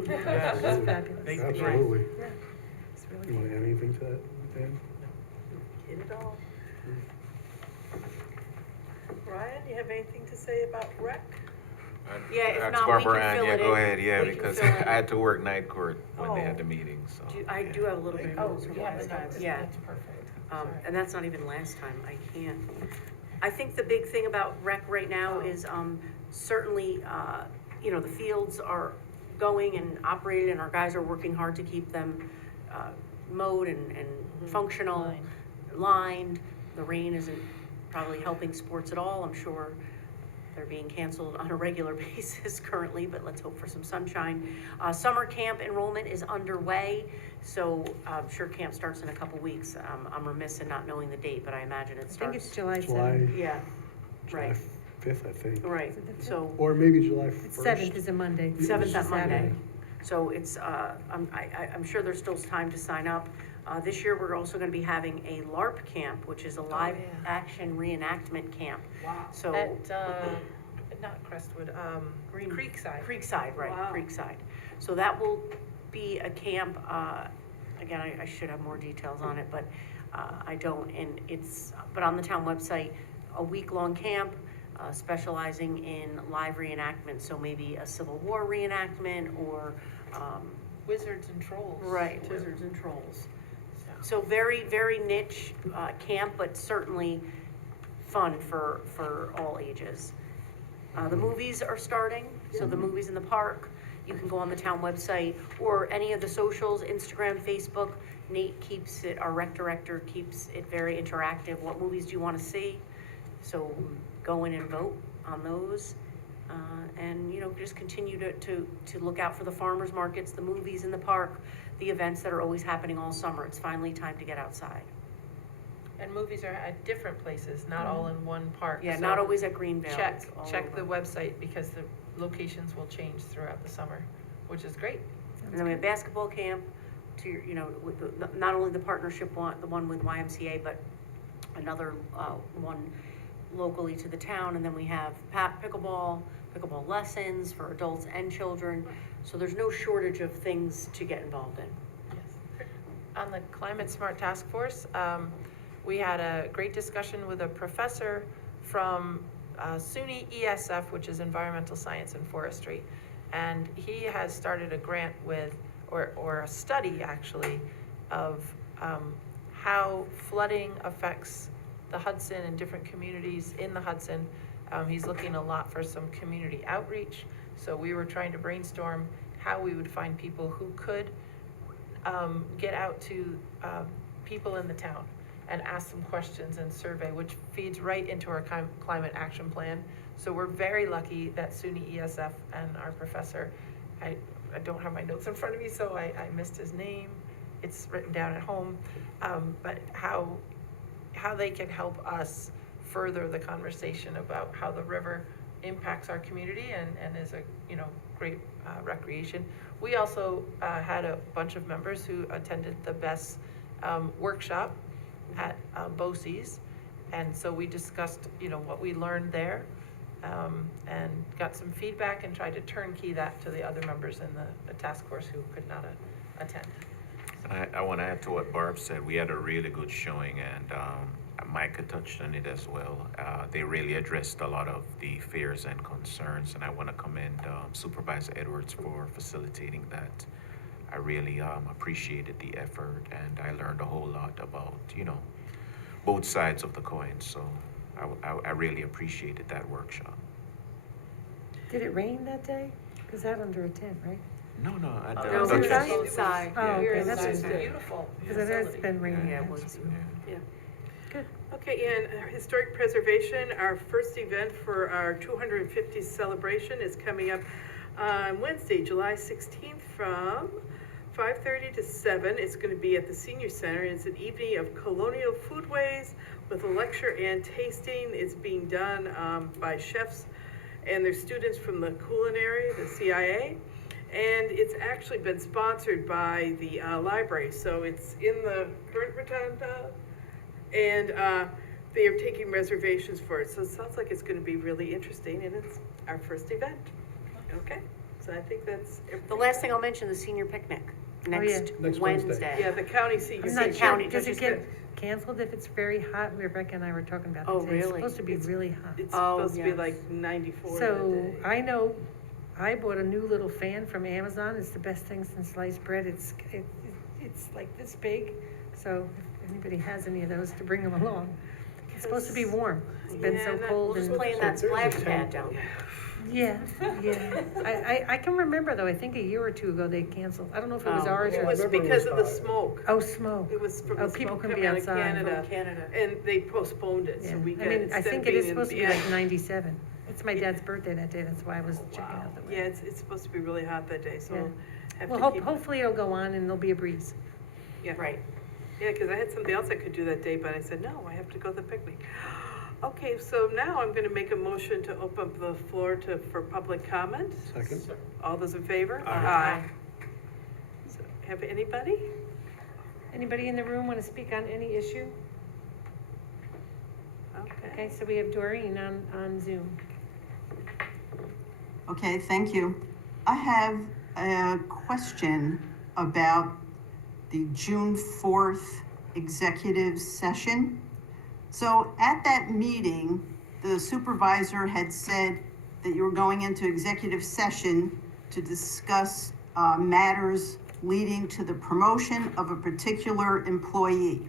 Yes. That's fabulous. Absolutely. Yeah. It's really You want to add anything to that, Dan? Hit it all. Ryan, you have anything to say about rec? Yeah, if That's not, we Barbara can Ann. fill Yeah, it go in. ahead, yeah, We can because fill it I had to work night court when they Oh. had the meeting, so. I do have a little bit of notes from Yeah, last but time, that's, yeah. that's perfect. And that's not even last time, I can't. I think the big thing about rec right now is, certainly, you know, the fields are going and operated, and our guys are working hard to keep them, mowed and functional, lined. The rain isn't probably helping sports at all, I'm sure. They're being canceled on a regular basis currently, but let's hope for some sunshine. Summer camp enrollment is underway, so I'm sure camp starts in a couple weeks. I'm remiss in not knowing the date, but I imagine it I starts. think it's July July 7th. Yeah, July right, 5th, I think. right, Is it the fifth? so, Or maybe July 1st. It's 7th is a Monday. 7th that Monday. Saturday. So it's, I'm sure there's still time to sign up. This year, we're also gonna be having a LARP camp, which is a live action reenactment camp. Wow. So. At, not Crestwood, Creekside. Creekside, right, Wow. Creekside. So that will be a camp, again, I should have more details on it, but I don't, and but on the town website, a week-long camp, specializing in live reenactment, so maybe a Civil War reenactment, or wizards and trolls. Right, too. wizards and trolls. So very, very niche camp, but certainly fun for all ages. The movies are starting, so the movies in the park, you can go on the town website or any of the socials, Instagram, Facebook. Nate keeps it, our rec director keeps it very interactive. What movies do you want to see? So go in and vote on those. And, you know, just continue to look out for the farmers markets, the movies in the park, the events that are always happening all summer. It's finally time to get outside. And movies are at different places, not all in one park. Yeah, so not always at Greenvale. it's all Check the over. website because the locations will change throughout the summer, which is great. And then we have basketball camp to, you know, with not only the partnership one, the one with YMCA, but another one locally to the town. And then we have pickleball lessons for adults and children. So there's no shortage of things to get involved in. Yes. On the Climate Smart Task Force, we had a great discussion with a professor from SUNY ESF, which is Environmental Science and Forestry. And he has started a grant with, or a study actually, of how flooding affects the Hudson and different communities in the Hudson. He's looking a lot for some community outreach. So we were trying to brainstorm how we would find people who could get out to people in the town and ask some questions and survey, which feeds right into our climate action plan. So we're very lucky that SUNY ESF and our professor, I don't have my notes in front of me, so I missed his name. It's written down at home. But how they can help us further the conversation about how the river impacts our community and is a, you know, great recreation. We also had a bunch of members who attended the BESS workshop at BOCES. And so we discussed, you know, what we learned there and got some feedback and tried to turnkey that to the other members in the task force who could not attend. I want to add to what Barb said. We had a really good showing, and Micah touched on it as well. They really addressed a lot of the fears and concerns, and I want to commend Supervisor Edwards for facilitating that. I really appreciated the effort, and I learned a whole lot about, you know, both sides of the coin. So I really appreciated that workshop. Did it rain that day? Because that under a tent, right? No, No, I we're thought just you- inside. Oh, okay, that's It's good. beautiful. Because it has been raining. Yeah, it was. Yeah. Good. Okay, and historic preservation, our first event for our 250th celebration is coming up on Wednesday, July 16th from 5:30 to 7. It's going to be at the Senior Center. It's an evening of colonial foodways with a lecture and tasting. It's being done by chefs and their students from the culinary, the CIA. And it's actually been sponsored by the library. So it's in the current rotunda. And they are taking reservations for it. So it sounds like it's going to be really interesting, and it's our first event. Okay, so I think that's everything. The last thing I'll mention, the senior picnic next Next Wednesday. Wednesday. Yeah, the county senior. I'm not St. sure, County, does it just get canceled if it's very hot? Rebecca and I were talking about Oh, this. It's really? supposed to be really hot. It's Oh, supposed to be yes. like 94 that So day. I know, I bought a new little fan from Amazon. It's the best thing since sliced bread. It's like this big. So if anybody has any of those, to bring them along. It's supposed to be warm. It's been Yeah, so that- cold We'll just and. play in that splash pad down there. Yeah, yeah. I can remember though, I think a year or two ago they canceled. I don't know if it was Oh, ours It or. was remember it because of the was, smoke. Oh, smoke. It was from Oh, the people smoke can be coming out of outside. Canada. Canada. And they postponed it, Yeah. so we I got, mean, I instead think of it being is in supposed to the be like end. 97. It's my dad's birthday that day, that's why I was checking out the weather. Yeah, it's supposed to be really hot that day, so Yeah. we'll have Well, to keep. hopefully it'll go on and there'll be a breeze. Yeah. Right. Yeah, because I had something else I could do that day, but I said, no, I have to go to the picnic. Okay, so now I'm going to make a motion to open up the floor for public comment. Second. All those in favor? Aye. So, have anybody? Anybody in the room want to speak on any issue? Okay. Okay, so we have Doreen on Zoom. Okay, thank you. I have a question about the June 4th executive session. So at that meeting, the supervisor had said that you were going into executive session to discuss matters leading to the promotion of a particular employee.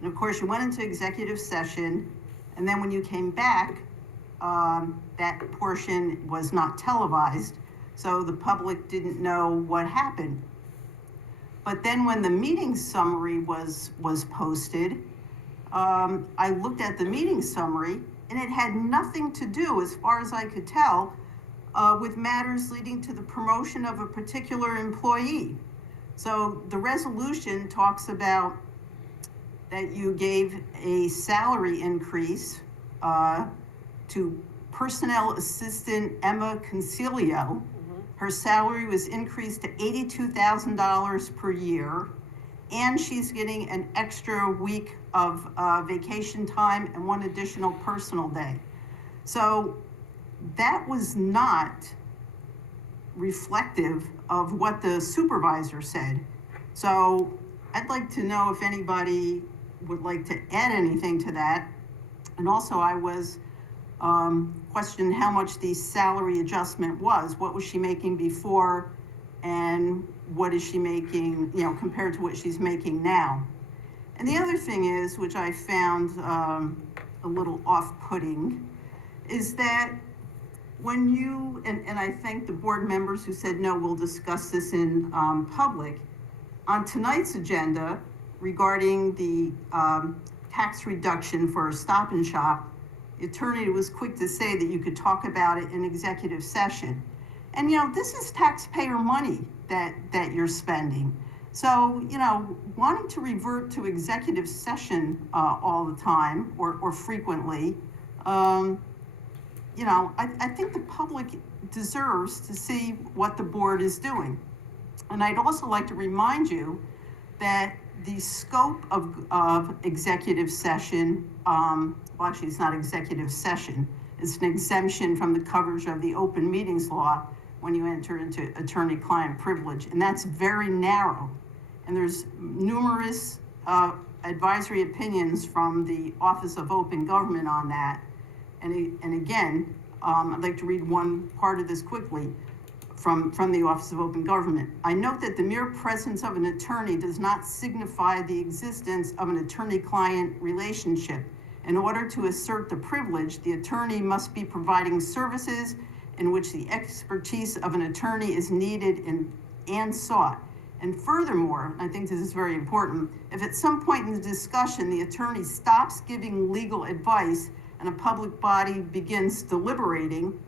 And of course, you went into executive session, and then when you came back, that portion was not televised, so the public didn't know what happened. But then when the meeting summary was posted, I looked at the meeting summary, and it had nothing to do, as far as I could tell, with matters leading to the promotion of a particular employee. So the resolution talks about that you gave a salary increase to Personnel Assistant Emma Concilio. Her salary was increased to $82,000 per year, and she's getting an extra week of vacation time and one additional personal day. So that was not reflective of what the supervisor said. So I'd like to know if anybody would like to add anything to that. And also I was questioned how much the salary adjustment was. What was she making before, and what is she making, compared to what she's making now? And the other thing is, which I found a little off-putting, is that when you, and I thank the board members who said, no, we'll discuss this in public, on tonight's agenda regarding the tax reduction for a Stop and Shop, the attorney was quick to say that you could talk about it in executive session. And, this is taxpayer money that you're spending. So, wanting to revert to executive session all the time or frequently, I think the public deserves to see what the board is doing. And I'd also like to remind you that the scope of executive session, well, actually, it's not executive session. It's an exemption from the coverage of the open meetings law when you enter into attorney-client privilege, and that's very narrow. And there's numerous advisory opinions from the Office of Open Government on that. And again, I'd like to read one part of this quickly from the Office of Open Government. I note that the mere presence of an attorney does not signify the existence of an attorney-client relationship. In order to assert the privilege, the attorney must be providing services in which the expertise of an attorney is needed and sought. And furthermore, I think this is very important, if at some point in the discussion the attorney stops giving legal advice and a public body begins deliberating,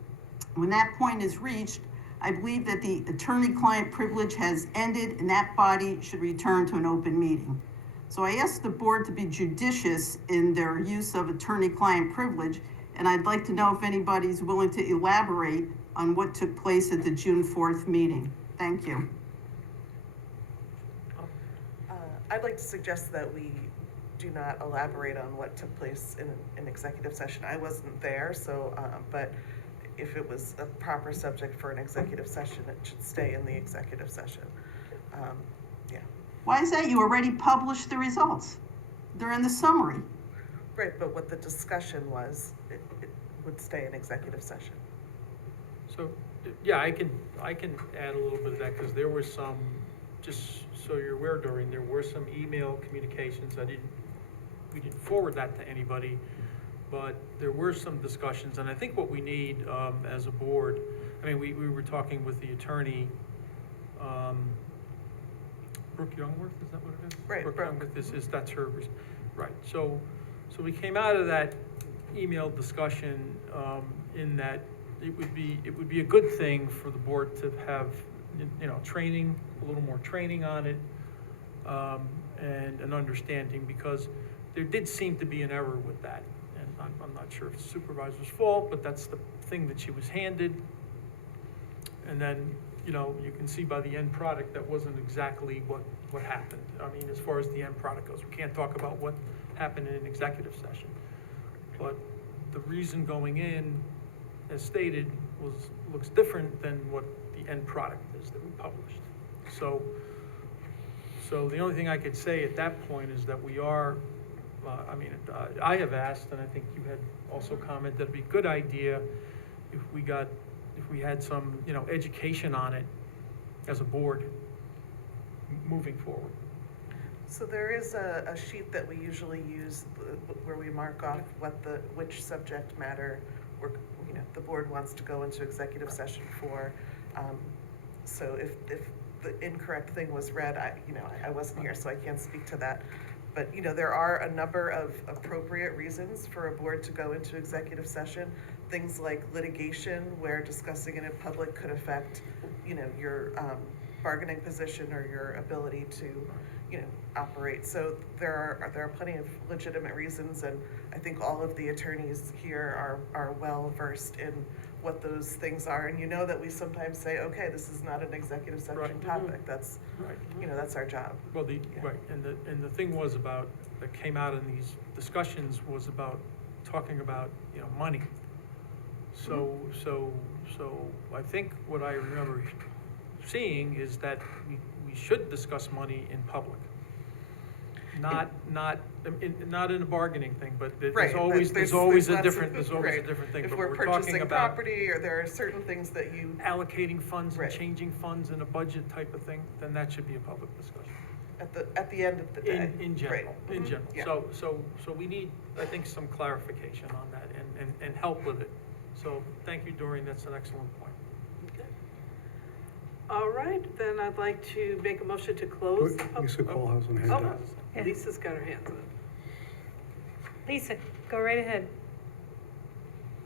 when that point is reached, I believe that the attorney-client privilege has ended and that body should return to an open meeting. So I asked the board to be judicious in their use of attorney-client privilege, and I'd like to know if anybody's willing to elaborate on what took place at the June 4th meeting. Thank you. I'd like to suggest that we do not elaborate on what took place in an executive session. I wasn't there, so, but if it was a proper subject for an executive session, it should stay in the executive session. Yeah. Why is that? You already published the results. They're in the summary. Right, but what the discussion was, it would stay in executive session. So, yeah, I can add a little bit of that, because there was some, just so you're aware, Doreen, there were some email communications. We didn't forward that to anybody, but there were some discussions, and I think what we need as a board, I mean, we were talking with the attorney, Brooke Youngworth, is that what it is? Right, Brooke Brooke. Youngworth, that's her, right. So we came out of that email discussion in that it would be a good thing for the board to have, training, a little more training on it, and an understanding, because there did seem to be an error with that. And I'm not sure if it's the supervisor's fault, but that's the thing that she was handed. And then, you can see by the end product, that wasn't exactly what happened. I mean, as far as the end product goes, we can't talk about what happened in an executive session. But the reason going in, as stated, looks different than what the end product is that we published. So the only thing I could say at that point is that we are, I have asked, and I think you had also commented, it'd be a good idea if we had some, education on it as a board, moving forward. So there is a sheet that we usually use where we mark off which subject matter the board wants to go into executive session for. So if the incorrect thing was read, I wasn't here, so I can't speak to that. But, there are a number of appropriate reasons for a board to go into executive session. Things like litigation, where discussing it in public could affect, your bargaining position or your ability to, operate. So there are plenty of legitimate reasons, and I think all of the attorneys here are well versed in what those things are. And that we sometimes say, okay, this is not an executive session Right. topic. That's, Right. That's our job. Well, Yeah. right, and the thing was about, that came out in these discussions was about talking about, money. So I think what I remember seeing is that we should discuss money in public. Not in a bargaining thing, but Right, there's always there's a lots of- different right. thing. If But we're talking purchasing about property, or there are certain things that you, allocating funds and Right. changing funds in a budget type of thing, then that should be a public discussion. at the end of the day. In general, Right. in Mhm. general. Yeah. So we need, I think, some clarification on that and help with it. So thank you, Doreen, that's an excellent point. Okay. All right, then I'd like to make a motion to close the Lisa Cole has one hand up. Oh, Lisa's got her hands up. Lisa, go right ahead.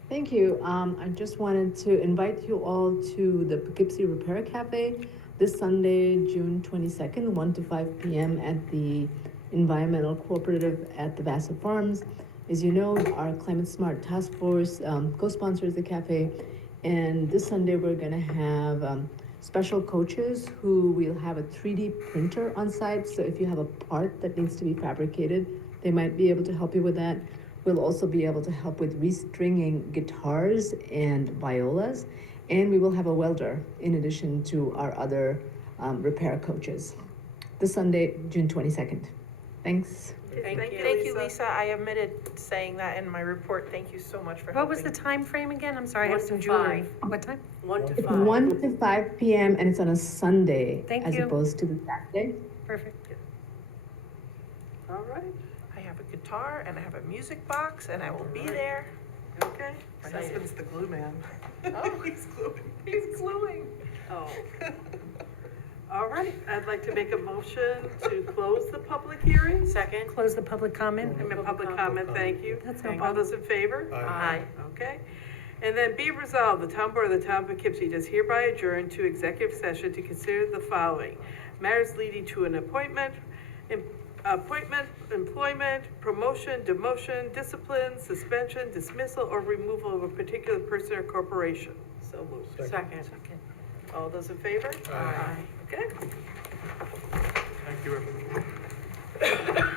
Thank you. I just wanted to invite you all to the Poughkeepsie Repair Cafe this Sunday, June 22nd, 1 to 5 p.m. at the Environmental Cooperative at the Vassar Farms. As you know, our Climate Smart Task Force co-sponsors the cafe, and this Sunday we're going to have special coaches who will have a 3D printer on site. So if you have a part that needs to be fabricated, they might be able to help you with that. We'll also be able to help with restringing guitars and violas, and we will have a welder in addition to our other repair coaches. This Sunday, June 22nd. Thanks. Thank you, Lisa. I omitted saying that in my report. Thank you so much for helping. What was the time frame again? I'm sorry, I have 1 some to jewelry. 5. What time? 1 to 5. 1 to 5 p.m. and it's on a Sunday Thank as you. opposed to the Saturday. Perfect. All right, I have a guitar and I have a music box and I will be there. okay. My husband's the glue man. Oh. He's gluing. He's gluing. Oh. All right, I'd like to make a motion to close the public hearing. Second? Close the public comment. I mean, public comment, thank you. That's no All problem. those in favor? Aye. Okay. And then be resolved, the town board of the town of Poughkeepsie does hereby adjourn to executive session to consider the following: matters leading to an appointment, employment, promotion, demotion, discipline, suspension, dismissal, or removal of a particular person or corporation. So moved. Second. All those in favor? Aye. Okay. Thank you, everyone.